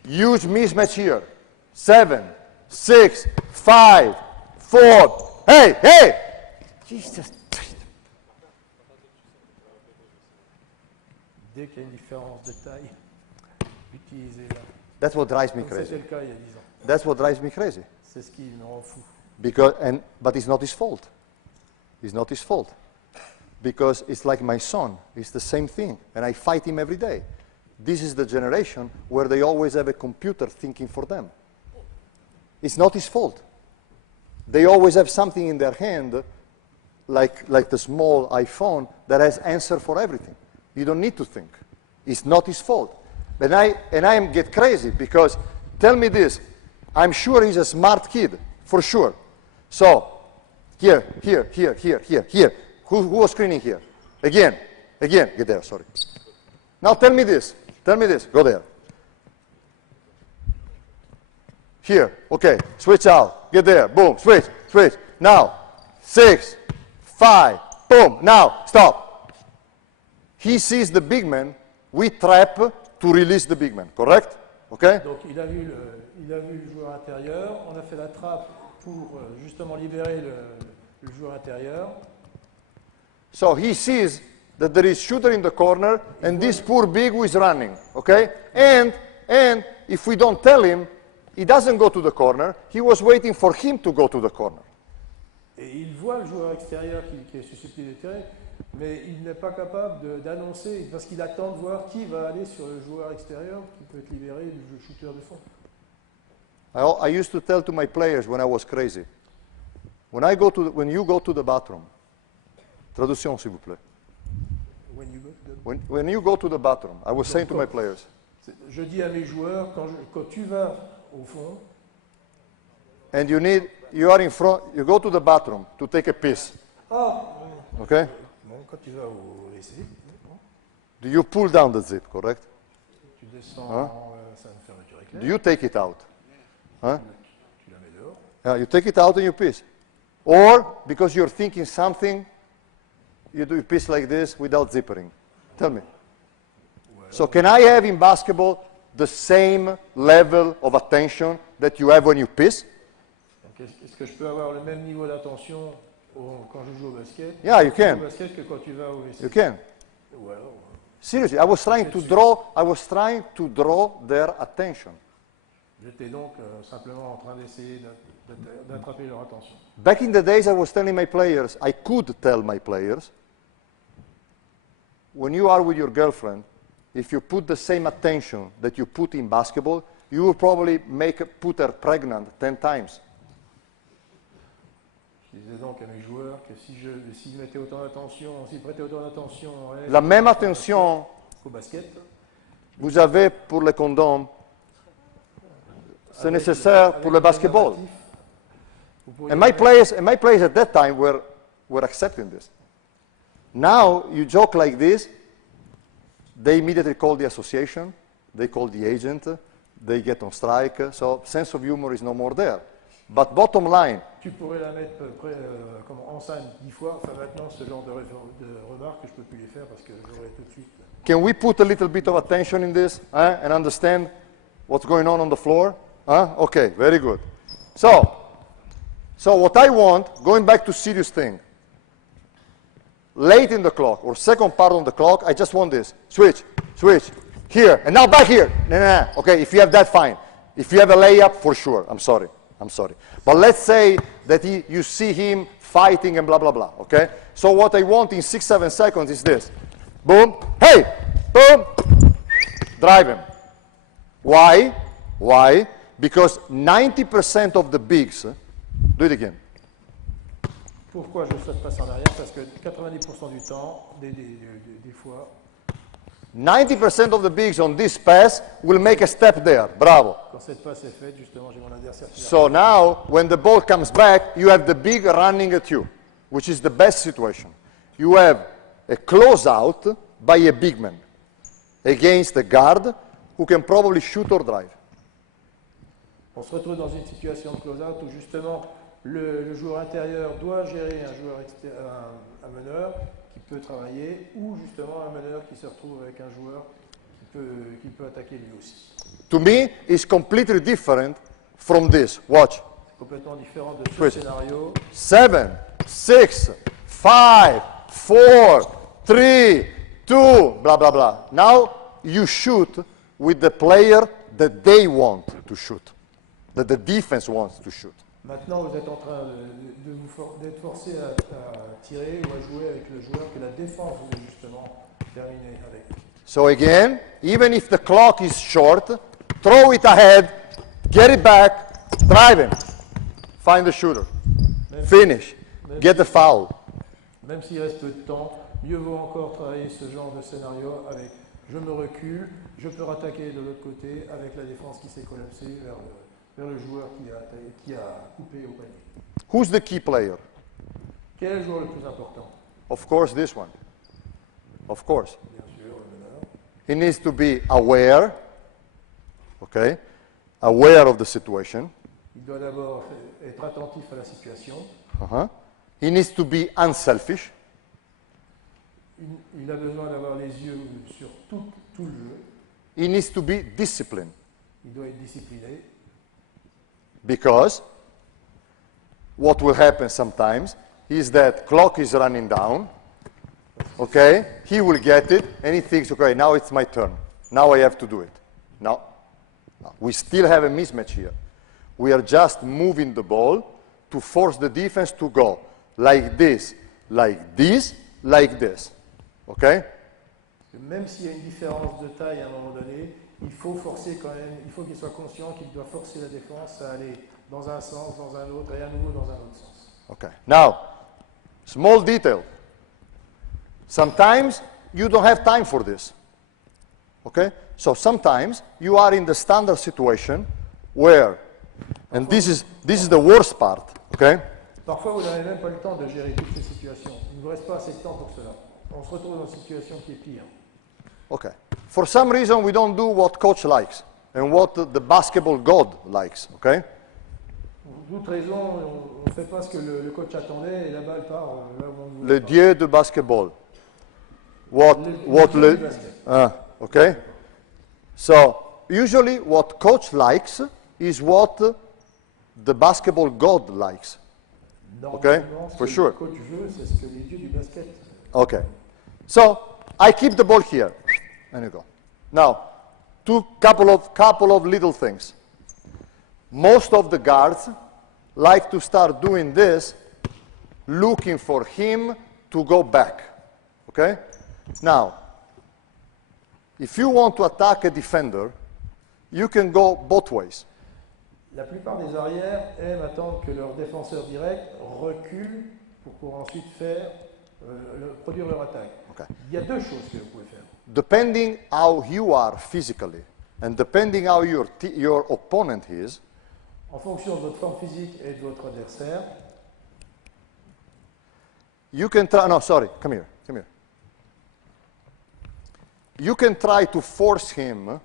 Huge mismatch here. 7, 6, 5, 4. Hey! Jesus. Dès qu'il y a une différence de taille, utilisez-la. That's what drives me Comme crazy. c'était le cas il y a 10 ans. That's what drives me crazy. C'est ce qui me rend fou. But it's not his fault. It's not his fault. Because it's like my son. It's the same thing. And I fight him every day. This is the generation where they always have a computer thinking for them. It's not his fault. They always have something in their hand, like the small iPhone, that has answer for everything. You don't need to think. It's not his fault. And I get crazy because, tell me this, I'm sure he's a smart kid, for sure. So, here. Who was screening here? Again, get there, sorry. Now tell me this, go there. Here, okay, switch out, get there, boom, switch. Now, 6, 5, boom, now, stop. He sees the big man, we trap to release the big man, correct? Okay? Donc il a vu le joueur intérieur, on a fait la trappe pour justement libérer le joueur intérieur. So he sees that there is shooter in the corner and this poor big who is running, okay? And if we don't tell him, he doesn't go to the corner. He was waiting for him to go to the corner. Et il voit le joueur extérieur qui est susceptible de tirer, mais il n'est pas capable d'annoncer, parce qu'il attend de voir qui va aller sur le joueur extérieur qui peut être libéré du shooter de fond. I used to tell to my players when I was crazy, when you go to the bathroom, traduction s'il vous plaît. When you go to the bathroom, I was saying to my players. Je dis à mes joueurs, quand tu vas au fond, and you are in front, you go to the bathroom to take a piss. Okay? Bon, quand tu vas au WC, do you pull down the zip, correct? Tu descends, ça me fermeture éclair. Do you take it out? Huh? Tu la mets dehors. You take it out and you piss. Or, because you're thinking something, you do piss like this without zippering. Tell me. So can I have in basketball the same level of attention that you have when you piss? Est-ce que je peux avoir le même niveau d'attention quand je joue au basket? Yeah, you can. Au basket que quand tu vas au WC. You can. Ou alors, Seriously, I was trying to draw their attention. J'étais donc simplement en train d'essayer d'attraper leur attention. Back in the days, I was telling my players, I could tell my players, when you are with your girlfriend, if you put the same attention that you put in basketball, you will probably put her pregnant 10 times. Je disais donc à mes joueurs que s'ils mettaient autant d'attention, s'ils prêtaient autant d'attention la même attention au basket, vous avez pour le condom, c'est nécessaire pour le basketball. And my players at that time were accepting this. Now you joke like this, they immediately call the association, they call the agent, they get on strike, so sense of humor is no more there. But bottom line, tu pourrais la mettre comme enceinte 10 fois, enfin maintenant ce genre de remarques je ne peux plus les faire parce que j'aurais tout de suite. Can we put a little bit of attention in this and understand what's going on the floor? Okay, very good. So what I want, going back to serious thing, late in the clock or second part of the clock, I just want this. Switch, here, and now back here. No. Okay, if you have that, fine. If you have a layup, for sure. I'm sorry. But let's say that you see him fighting and blah, blah, blah, okay? So what I want in 6-7 seconds is this. Boom, hey, boom, drive him. Why? Because 90% of the bigs, do it again. Pourquoi je saute pas en arrière? Parce que 90% du temps, des fois, 90% of the bigs on this pass will make a step there. Bravo. Quand cette passe est faite, justement, j'ai mon adversaire qui So now, when the ball comes back, you have the big running at you, which is the best situation. You have a closeout by a big man against a guard who can probably shoot or drive. On se retrouve dans une situation de close-out où justement le joueur intérieur doit gérer un meneur qui peut travailler ou justement un meneur qui se retrouve avec un joueur qui peut attaquer lui aussi. To me, it's completely different from this. Watch. C'est complètement différent de ce scénario. 7, 6, 5, 4, 3, 2, blah, blah, blah. Now you shoot with the player that they want to shoot, that the defense wants to shoot. Maintenant, vous êtes en train d'être forcé à tirer ou à jouer avec le joueur que la défense voulait justement terminer avec. So again, even if the clock is short, throw it ahead, get it back, drive him, find the shooter, finish, get the foul. Même s'il reste peu de temps, mieux vaut encore travailler ce genre de scénario avec je me recule, je peux rattaquer de l'autre côté avec la défense qui s'est collapsée vers le joueur qui a coupé au panier. Who's the key player? Quel est le joueur le plus important? Of course, this one. Of course. Bien sûr, le meneur. He needs to be aware, okay, aware of the situation. Il doit d'abord être attentif à la situation. He needs to be unselfish. Il a besoin d'avoir les yeux sur tout le jeu. He needs to be disciplined. Il doit être discipliné. Because what will happen sometimes is that clock is running down. okay, he will get it, and he thinks, okay, now it's my turn. Now I have to do it. No. We still have a mismatch here. We are just moving the ball to force the defense to go like this, like this, like this. Okay? Même s'il y a une différence de taille à un moment donné, il faut forcer quand même, il faut qu'il soit conscient qu'il doit forcer la défense à aller dans un sens, dans un autre, et à nouveau dans un autre sens. Okay. Now, small detail. Sometimes you don't have time for this. Okay? So sometimes you are in the standard situation where, and this is the worst part, okay? Parfois, vous n'avez même pas le temps de gérer toutes ces situations. Il ne vous reste pas assez de temps pour cela. On se retrouve dans une situation qui est pire. Okay. For some reason, we don't do what coach likes and what the basketball god likes, okay? Pour toute raison, on ne fait pas ce que le coach attendait et la balle part là où on voulait. Le dieu de basketball. Okay? So, usually what coach likes is what the basketball god likes. Okay? For sure. Le coach veut, c'est ce que les dieux du basket. Okay. So, I keep the ball here. And you go. Now, couple of little things. Most of the guards like to start doing this, looking for him to go back. Okay? Now, if you want to attack a defender, you can go both ways. La plupart des arrières aiment attendre que leur défenseur direct recule pour ensuite produire leur attaque. Okay. Il y a deux choses que vous pouvez faire. Depending how you are physically, and depending how your opponent is, En fonction de votre forme physique et de votre adversaire, you can try, no, sorry, come here. You can try to force him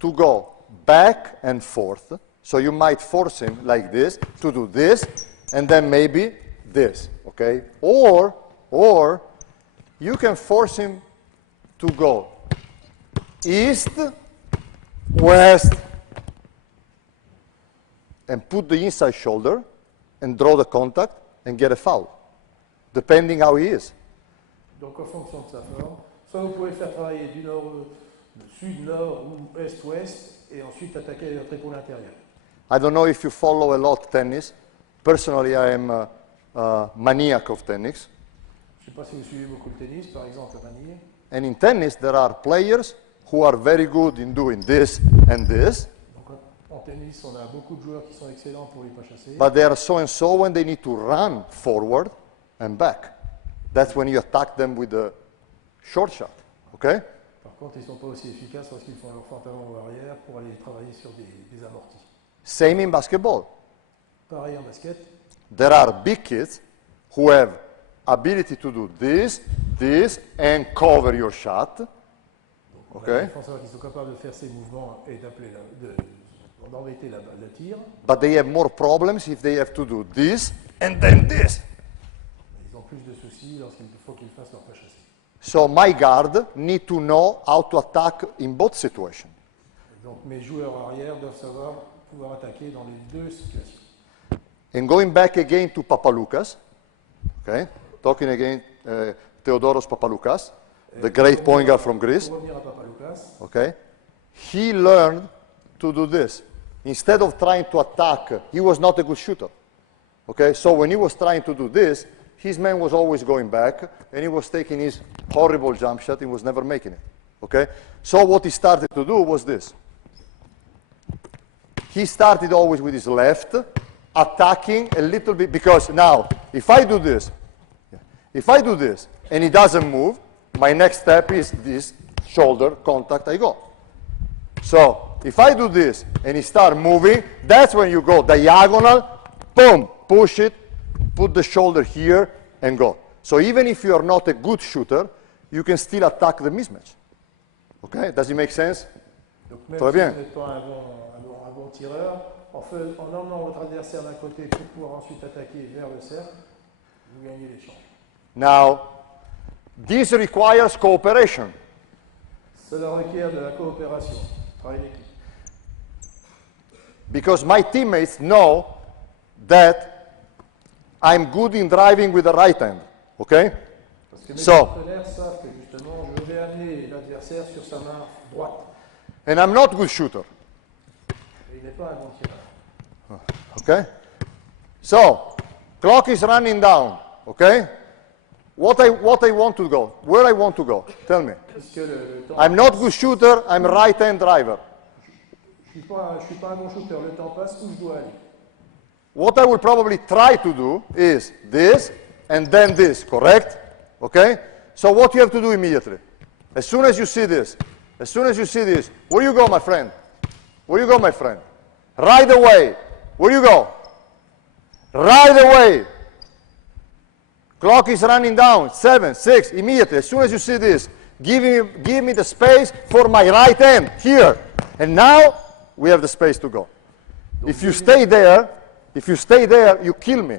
to go back and forth. So you might force him like this, to do this, and then maybe this, okay? Or you can force him to go east, west, and put the inside shoulder and draw the contact and get a foul, depending how he is. Donc en fonction de sa forme, soit vous pouvez faire travailler du nord, sud-nord ou est-ouest, et ensuite attaquer votre épaule intérieure. I don't know if you follow a lot tennis. Personally, I am a maniac of tennis. Je ne sais pas si vous suivez beaucoup le tennis, par exemple à Manille. And in tennis, there are players who are very good in doing this and this. Donc en tennis, on a beaucoup de joueurs qui sont excellents pour les pas chassés. But they are so and so when they need to run forward and back. That's when you attack them with a short shot. Okay? Par contre, ils ne sont pas aussi efficaces lorsqu'ils font leur feinte avant ou arrière pour aller travailler sur des amortis. Same in basketball. Pareil en basket. There are big kids who have ability to do this, and cover your shot. Okay? Les défenseurs qui sont capables de faire ces mouvements et d'embêter la tir. But they have more problems if they have to do this and then this. Ils ont plus de soucis lorsqu'il faut qu'ils fassent leur pas chassé. So my guard need to know how to attack in both situations. Donc mes joueurs arrière doivent savoir pouvoir attaquer dans les deux situations. And going back again to Papaloukas, okay, talking again Theodoros Papaloukas, the great point guard from Greece, Pour revenir à Papaloukas, okay, he learned to do this. Instead of trying to attack, he was not a good shooter. Okay, so when he was trying to do this, his man was always going back, and he was taking his horrible jump shot, he was never making it. Okay, so what he started to do was this. He started always with his left, attacking a little bit, because now, if I do this, and he doesn't move, my next step is this shoulder contact, I go. So, if I do this, and he start moving, that's when you go diagonal, boom, push it, put the shoulder here, and go. So even if you are not a good shooter, you can still attack the mismatch. Okay, does it make sense? donc même Très si bien. vous n'êtes pas un bon tireur, en emmenant votre adversaire d'un côté pour pouvoir ensuite attaquer vers le cercle, vous gagnez l'échange. Now, this requires cooperation. Cela requiert de la coopération, travail d'équipe. Because my teammates know that I'm good in driving with the right hand, okay? Parce que mes So- partenaires savent que justement, je vais amener l'adversaire sur sa main droite. And I'm not a good shooter. Et il n'est pas un bon tireur. Okay? So, clock is running down. Okay? What I want to go, where I want to go, tell me. Puisque le temps I'm not good shooter, I'm a right-hand driver. Je ne suis pas un bon shooter. Le temps passe, où je dois aller? What I will probably try to do is this and then this, correct? Okay? So what you have to do immediately, as soon as you see this, where you go, my friend? Where you go, my friend? Right away. Where you go? Right away. Clock is running down. 7, 6, immediately. As soon as you see this, give me the space for my right hand here. And now we have the space to go. If you stay there, you kill me.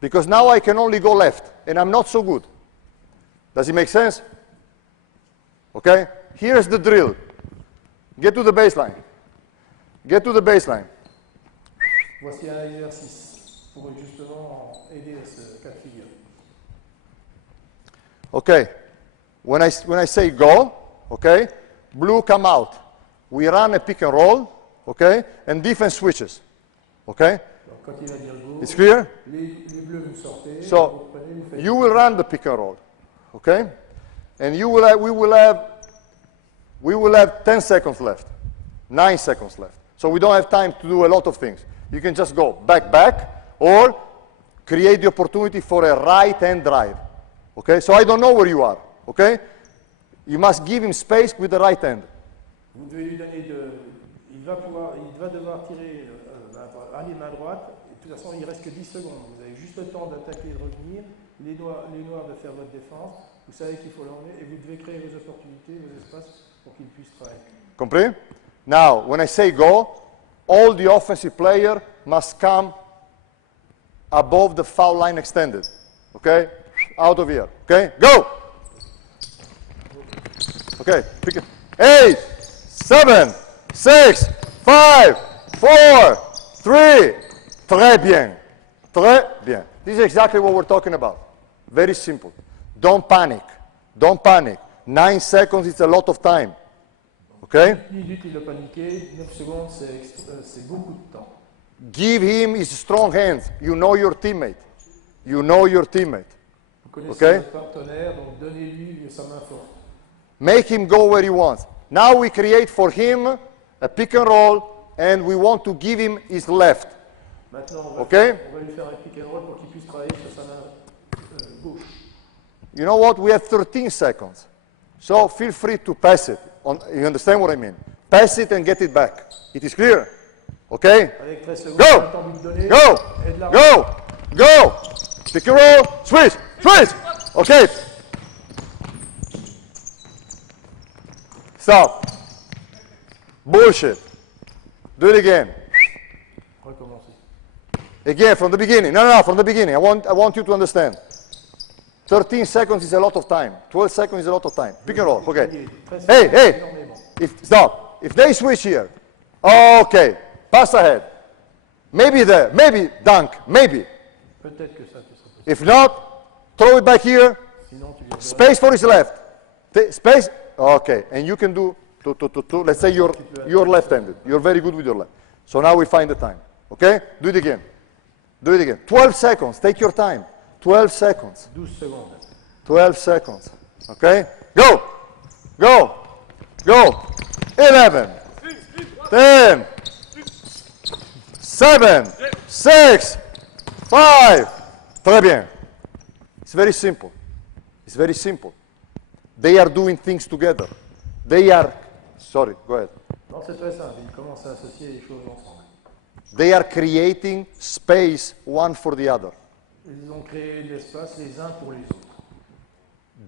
Because now I can only go left, and I'm not so good. Does it make sense? Okay? Here's the drill. Get to the baseline. Get to the baseline. Voici un exercice pour justement aider à ce cas de figure. Okay. When I say go, okay, blue come out. We run a pick and roll, okay, and defense switches. Okay? Donc quand il va dire go, It's clear? les bleus vous sortez, So, vous prenez, vous faites. you will run the pick and roll, okay? And we will have 10 seconds left, 9 seconds left. So we don't have time to do a lot of things. You can just go back, or create the opportunity for a right-hand drive, okay? So I don't know where you are, okay? You must give him space with the right hand. Vous devez lui donner il va devoir tirer, aller main droite. Et de toute façon, il ne reste que 10 secondes. Vous avez juste le temps d'attaquer et de revenir. Les noirs de faire votre défense. Vous savez qu'il faut l'emmener et vous devez créer vos opportunités, vos espaces pour qu'il puisse travailler. Compris? Now, when I say go, all the offensive player must come above the foul line extended. Okay? Out of here. Okay? Go! Okay, pick it. 8, 7, 6, 5, 4, 3. Très bien. Très bien. This is exactly what we're talking about. Very simple. Don't panic. Don't panic. 9 seconds is a lot of time. Okay? Inutile de paniquer. 9 secondes, c'est beaucoup de temps. Give him his strong hands. You know your teammate. You know your teammate. Vous connaissez Okay. votre partenaire, donc donnez-lui sa main forte. Make him go where he wants. Now we create for him a pick and roll, and we want to give him his left. Maintenant, on va lui faire un pick and roll pour qu'il puisse travailler sur sa main gauche. You know what? We have 13 seconds. So feel free to pass it. You understand what I mean? Pass it and get it back. It is clear? Okay? Avec 13 secondes, Go! on a le temps de lui donner. Go! Et de la Go! Go! Pick and roll. Switch! Switch! Okay. Stop. Bullshit. Do it again. recommencer. Again, from the beginning. No, from the beginning. I want you to understand. 13 seconds is a lot of time. 12 seconds is a lot of time. Pick and roll. Okay. Hey. Stop. If they switch here. Okay. Pass ahead. Maybe there. Maybe dunk. Maybe. Peut-être que ça te sera possible. If not, throw it back here. Sinon, tu viens Space for his left. Space. Okay. And you can do, let's say you're left-handed. You're very good with your left. So now we find the time. Okay? Do it again. Do it again. 12 seconds. Take your time. 12 seconds. 12 secondes. 12 seconds. Okay? Go. Go. Go. 11. 10. 7. 6. 5. Très bien. It's very simple. It's very simple. They are doing things together. They are, sorry, go ahead. Non, c'est très simple. Ils commencent à associer les choses ensemble. They are creating space one for the other. Ils ont créé de l'espace les uns pour les autres.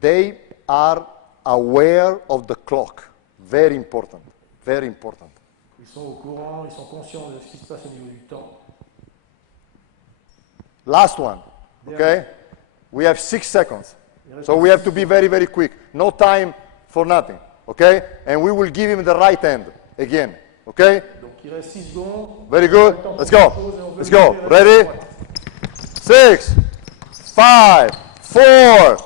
They are aware of the clock. Very important. Very important. Ils sont au courant, ils sont conscients de ce qui se passe au niveau du temps. Last one. Okay? We have 6 seconds. So we have to be very, very quick. No time for nothing. Okay? And we will give him the right hand again. Okay? Donc il reste 6 secondes. Very good. Let's go. Let's go. Ready? 6, 5, 4,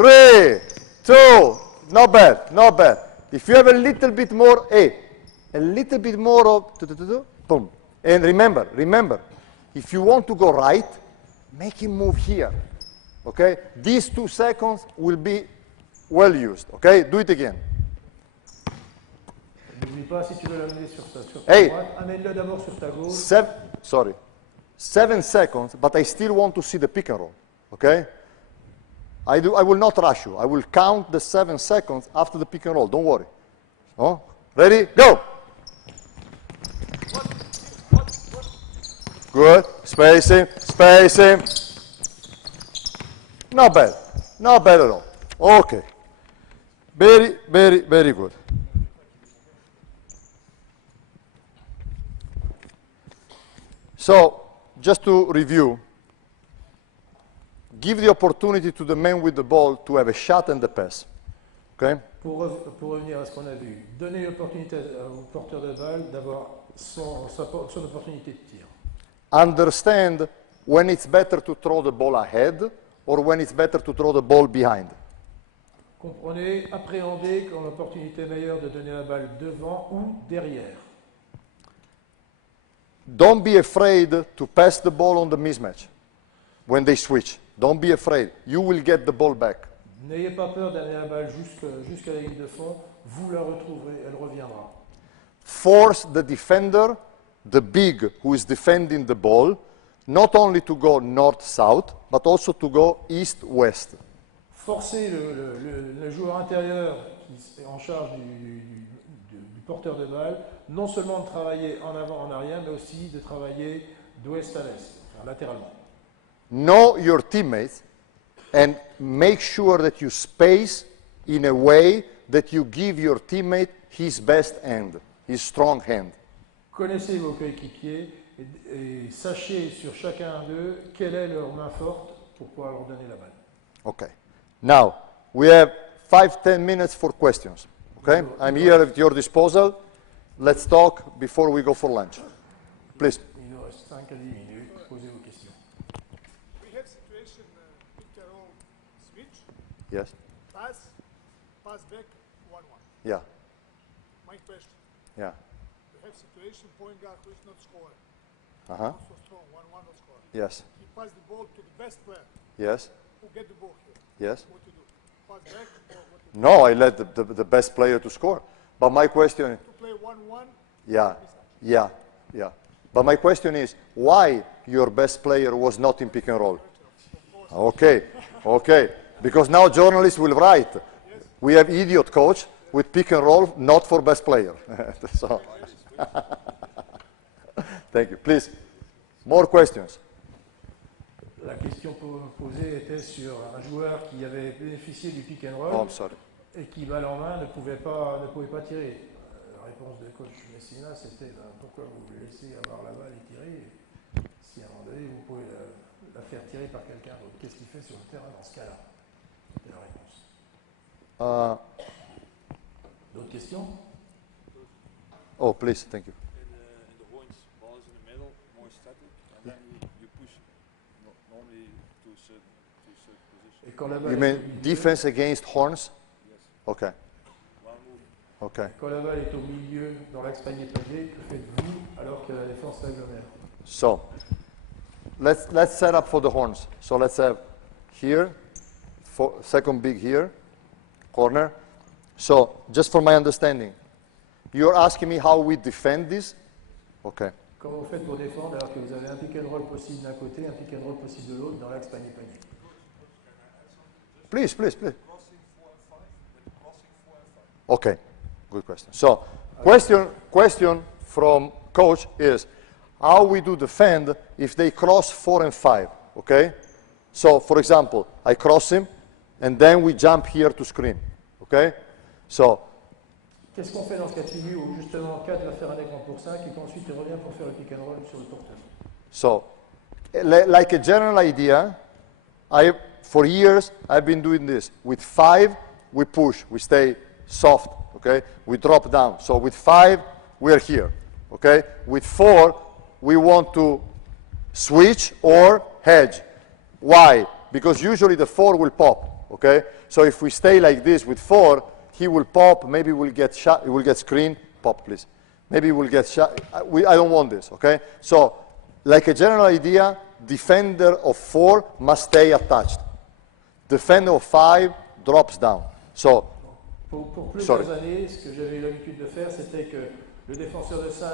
3, 2, not bad, not bad. If you have a little bit more, a little bit more of, boom. And remember, if you want to go right, make him move here, okay? These 2 seconds will be well used, okay? Do it again. N'oublie pas, si tu veux l'amener sur ta Hey. droite, amène-le d'abord sur ta gauche. 7 seconds, but I still want to see the pick and roll, okay? I will not rush you. I will count the 7 seconds after the pick and roll. Don't worry. Oh, ready? Go. Good. Spacing. Not bad. Not bad at all. Okay. Very, very, very good. So, just to review, give the opportunity to the man with the ball to have a shot and the pass. Okay? Pour revenir à ce qu'on a vu, donner l'opportunité au porteur de balle d'avoir son opportunité de tir. Understand when it's better to throw the ball ahead or when it's better to throw the ball behind. Comprenez, appréhendez quand l'opportunité est meilleure de donner la balle devant ou derrière. Don't be afraid to pass the ball on the mismatch when they switch. Don't be afraid. You will get the ball back. N'ayez pas peur d'amener la balle jusqu'à la ligne de fond. Vous la retrouverez, elle reviendra. Force the defender, the big who is defending the ball, not only to go north-south, but also to go east-west. Forcez le joueur intérieur qui est en charge du porteur de balle, non seulement de travailler en avant, en arrière, mais aussi de travailler d'ouest à l'est, enfin, latéralement. Know your teammates and make sure that you space in a way that you give your teammate his best hand, his strong hand. Connaissez vos coéquipiers et sachez sur chacun d'eux quelle est leur main forte pour pouvoir leur donner la balle. Okay. Now, we have 5-10 minutes for questions. Okay? I'm here at your disposal. Let's talk before we go for lunch. Please. Il nous reste 5 à 10 minutes. Posez vos questions. We have situation pick and roll switch, Yes. pass back 1-1. Yeah. My question, Yeah. we have situation point guard who is not scoring. Uh-huh. So strong, 1-1 not scoring. Yes. He passed the ball to the best player Yes. who get the ball here. Yes. What to do? Pass back or what to do? No, I let the best player to score. But my question, To play 1-1, yeah. But my question is, why your best player was not in pick and roll? Okay. Because now journalists will write, we have idiot coach with pick and roll, not for best player. So, thank you. Please, more questions. La question posée était sur un joueur qui avait bénéficié du pick and roll Oh, I'm sorry. et qui, balle en main, ne pouvait pas tirer. La réponse de coach Messina, c'était pourquoi vous laissez avoir la balle et tirer si à un moment donné vous pouvez la faire tirer par quelqu'un d'autre. Qu'est-ce qu'il fait sur le terrain dans ce cas-là? C'était la réponse. D'autres questions? Oh, please, thank you. In the horns, ball is in the middle, more static, and then you push normally to a certain position. Et quand la balle You est mean au milieu, defense against horns? Yes. Okay. One move. Okay. quand la balle est au milieu dans l'axe panier-panier, que faites-vous alors que la défense s'agglomère? So, let's set up for the horns. So let's have here, second big here, corner. So, just for my understanding, you're asking me how we defend this? Okay. Comment vous faites pour défendre alors que vous avez un pick and roll possible d'un côté, un pick and roll possible de l'autre dans l'axe panier-panier? Please. Okay, good question. So, question from coach is how we do defend if they cross 4 and 5, okay? So, for example, I cross him, and then we jump here to screen, okay? So, Qu'est-ce qu'on fait dans ce cas de figure où justement 4 va faire un écran pour 5 et qu'ensuite il revient pour faire le pick and roll sur le porteur? so like a general idea, for years I've been doing this. With 5, we push, we stay soft, okay? We drop down. So with 5, we're here, okay? With 4, we want to switch or hedge. Why? Because usually the 4 will pop, okay? So if we stay like this with 4, he will pop, maybe we'll get shot, he will get screen, pop please. Maybe we'll get shot, I don't want this, okay? So, like a general idea, defender of 4 must stay attached. Defender of 5 drops down. So, Pour plusieurs années, ce que j'avais l'habitude de faire, c'était que le défenseur de 5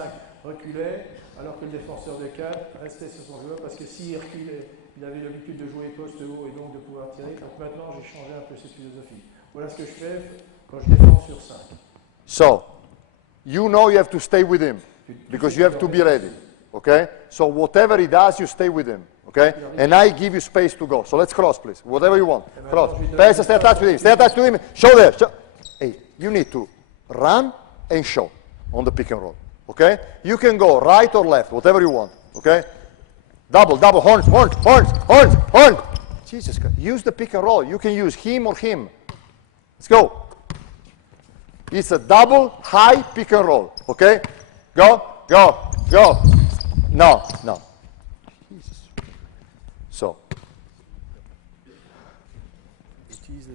reculait, alors que le défenseur de 4 restait sur son joueur, parce que s'il reculait, il avait l'habitude de jouer poste haut et donc de pouvoir tirer. Donc maintenant, j'ai changé un peu cette philosophie. Voilà ce que je fais quand je défends sur 5. So, you know you have to stay with him, because you have to be ready, okay? So whatever he does, you stay with him, okay? And I give you space to go. So let's cross, please. Whatever you want. Cross. Pass, stay attached with him. Stay attached to him. Show there. Show. Hey, you need to run and show on the pick and roll, okay? You can go right or left, whatever you want, okay? Double, horns. Jesus Christ. Use the pick and roll. You can use him or him. Let's go. It's a double high pick and roll, okay? Go. No. Jesus. So.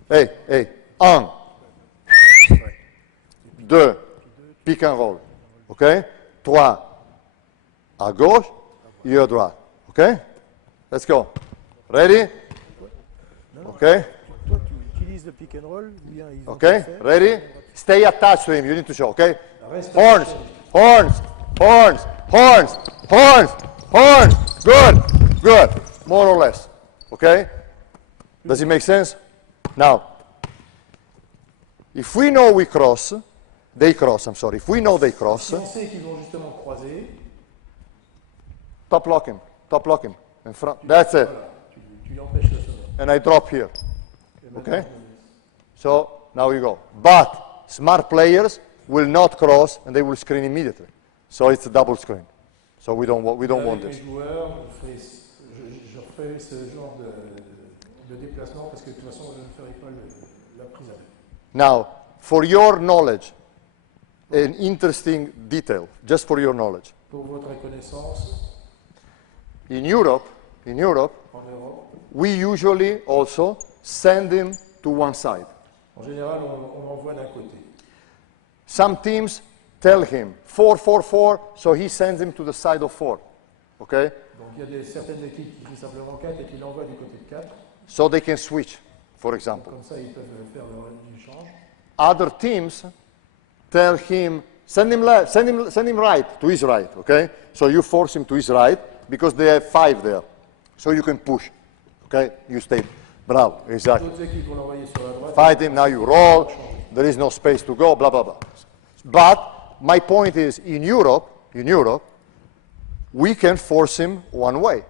Hey. 1, 2, pick and roll, okay? 3, à gauche et à droite, okay? Let's go. Ready? Okay? Toi, tu utilises le pick and roll, ou bien ils vont Okay? faire. Ready? Stay attached to him. You need to show, okay? Reste Horns. Good. More or less. Okay? Does it make sense? Now, if we know they cross, if we know they cross, Si on sait qu'ils vont justement croiser, top lock him. In front. That's it. voilà, tu l'empêches de se mettre. And I drop here. Et maintenant, Okay? je me laisse. So, now you go. But, smart players will not cross and they will screen immediately. So it's a double screen. So we don't want Avec this. mes joueurs, je ferai ce genre de déplacement parce que de toute façon, je ne ferai pas la prise avec. Now, for your knowledge, an interesting detail, just for your knowledge. Pour votre connaissance, In Europe, en Europe, we usually also send him to one side. en général, on envoie d'un côté. Some teams tell him 4-4-4, so he sends him to the side of 4. Okay? Donc il y a certaines équipes qui disent simplement 4 et qui l'envoient du côté de 4. So they can switch, for example. Comme ça, ils peuvent faire le change. Other teams tell him, send him left, send him right, to his right, okay? So you force him to his right, because they have 5 there. So you can push, okay? You stay, bravo, exactly. D'autres équipes vont l'envoyer sur la droite. Fight him, now you roll, there is no space to go, blah, blah, blah. But my point is, in Europe, we can force him one way,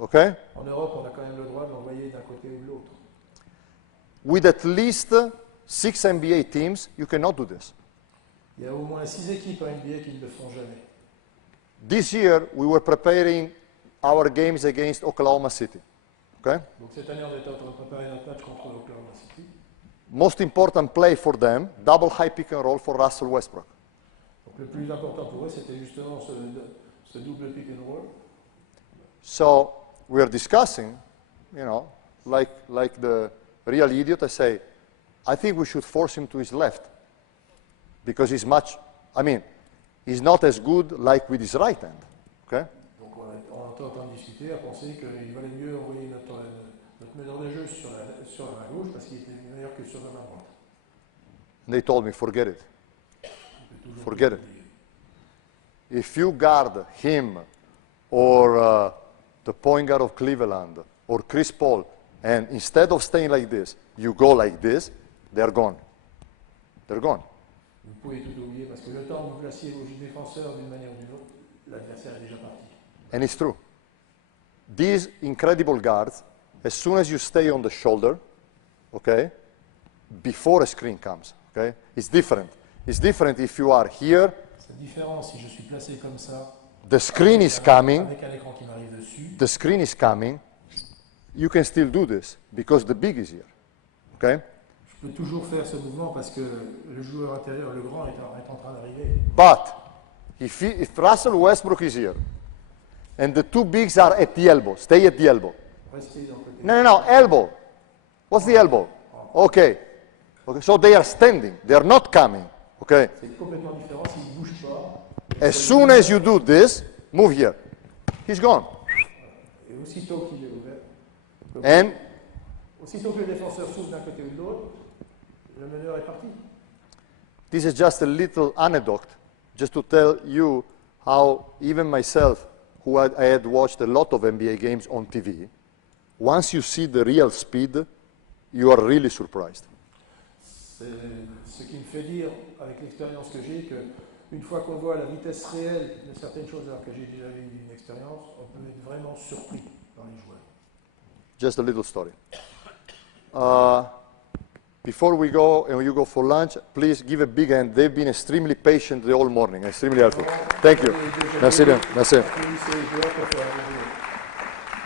okay? En Europe, on a quand même le droit de l'envoyer d'un côté ou de l'autre. With at least 6 NBA teams, you cannot do this. Il y a au moins 6 équipes en NBA qui ne le font jamais. This year, we were preparing our games against Oklahoma City, okay? Donc cette année, on était en train de préparer notre match contre l'Oklahoma City. Most important play for them, double high pick and roll for Russell Westbrook. Donc le plus important pour eux, c'était justement ce double pick and roll. So we are discussing, like the real idiot, I say, I think we should force him to his left. Because he's he's not as good like with his right hand, okay? Donc on était en train de discuter, à penser qu'il valait mieux envoyer notre meneur de jeu sur la main gauche parce qu'il était meilleur que sur la main droite. And they told me, forget it. Forget it. If you guard him or the point guard of Cleveland or Chris Paul, and instead of staying like this, you go like this, they're gone. They're gone. Vous pouvez tout oublier parce que le temps où vous placiez vos défenseurs d'une manière ou d'une autre, l'adversaire est déjà parti. And it's true. These incredible guards, as soon as you stay on the shoulder, okay, before a screen comes, okay, it's different. It's different if you are here, C'est différent si je suis placé comme ça, the screen is coming, avec un écran qui m'arrive dessus. the screen is coming, you can still do this because the big is here, okay? Je peux toujours faire ce mouvement parce que le joueur intérieur, le grand, est en train d'arriver. But if Russell Westbrook is here and the two bigs are at the elbow, stay at the elbow. Restez dans le côté. No, elbow. What's the elbow? Okay. Okay. So they are standing. They are not coming. Okay. C'est complètement différent s'il ne bouge pas. As soon as you do this, move here. He's gone. Et aussitôt qu'il est ouvert, And aussitôt que le défenseur s'ouvre d'un côté ou de l'autre, le meneur est parti. this is just a little anecdote, just to tell you how even myself, who I had watched a lot of NBA games on TV, once you see the real speed, you are really surprised. C'est ce qui me fait dire, avec l'expérience que j'ai, qu'une fois qu'on voit la vitesse réelle de certaines choses, alors que j'ai déjà eu une expérience, on peut être vraiment surpris par les joueurs. Just a little story. Before we go and you go for lunch, please give a big hand. They've been extremely patient the whole morning, extremely helpful. Thank you. Merci bien. Merci.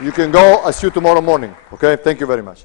You can go. I'll see you tomorrow morning. Okay? Thank you very much.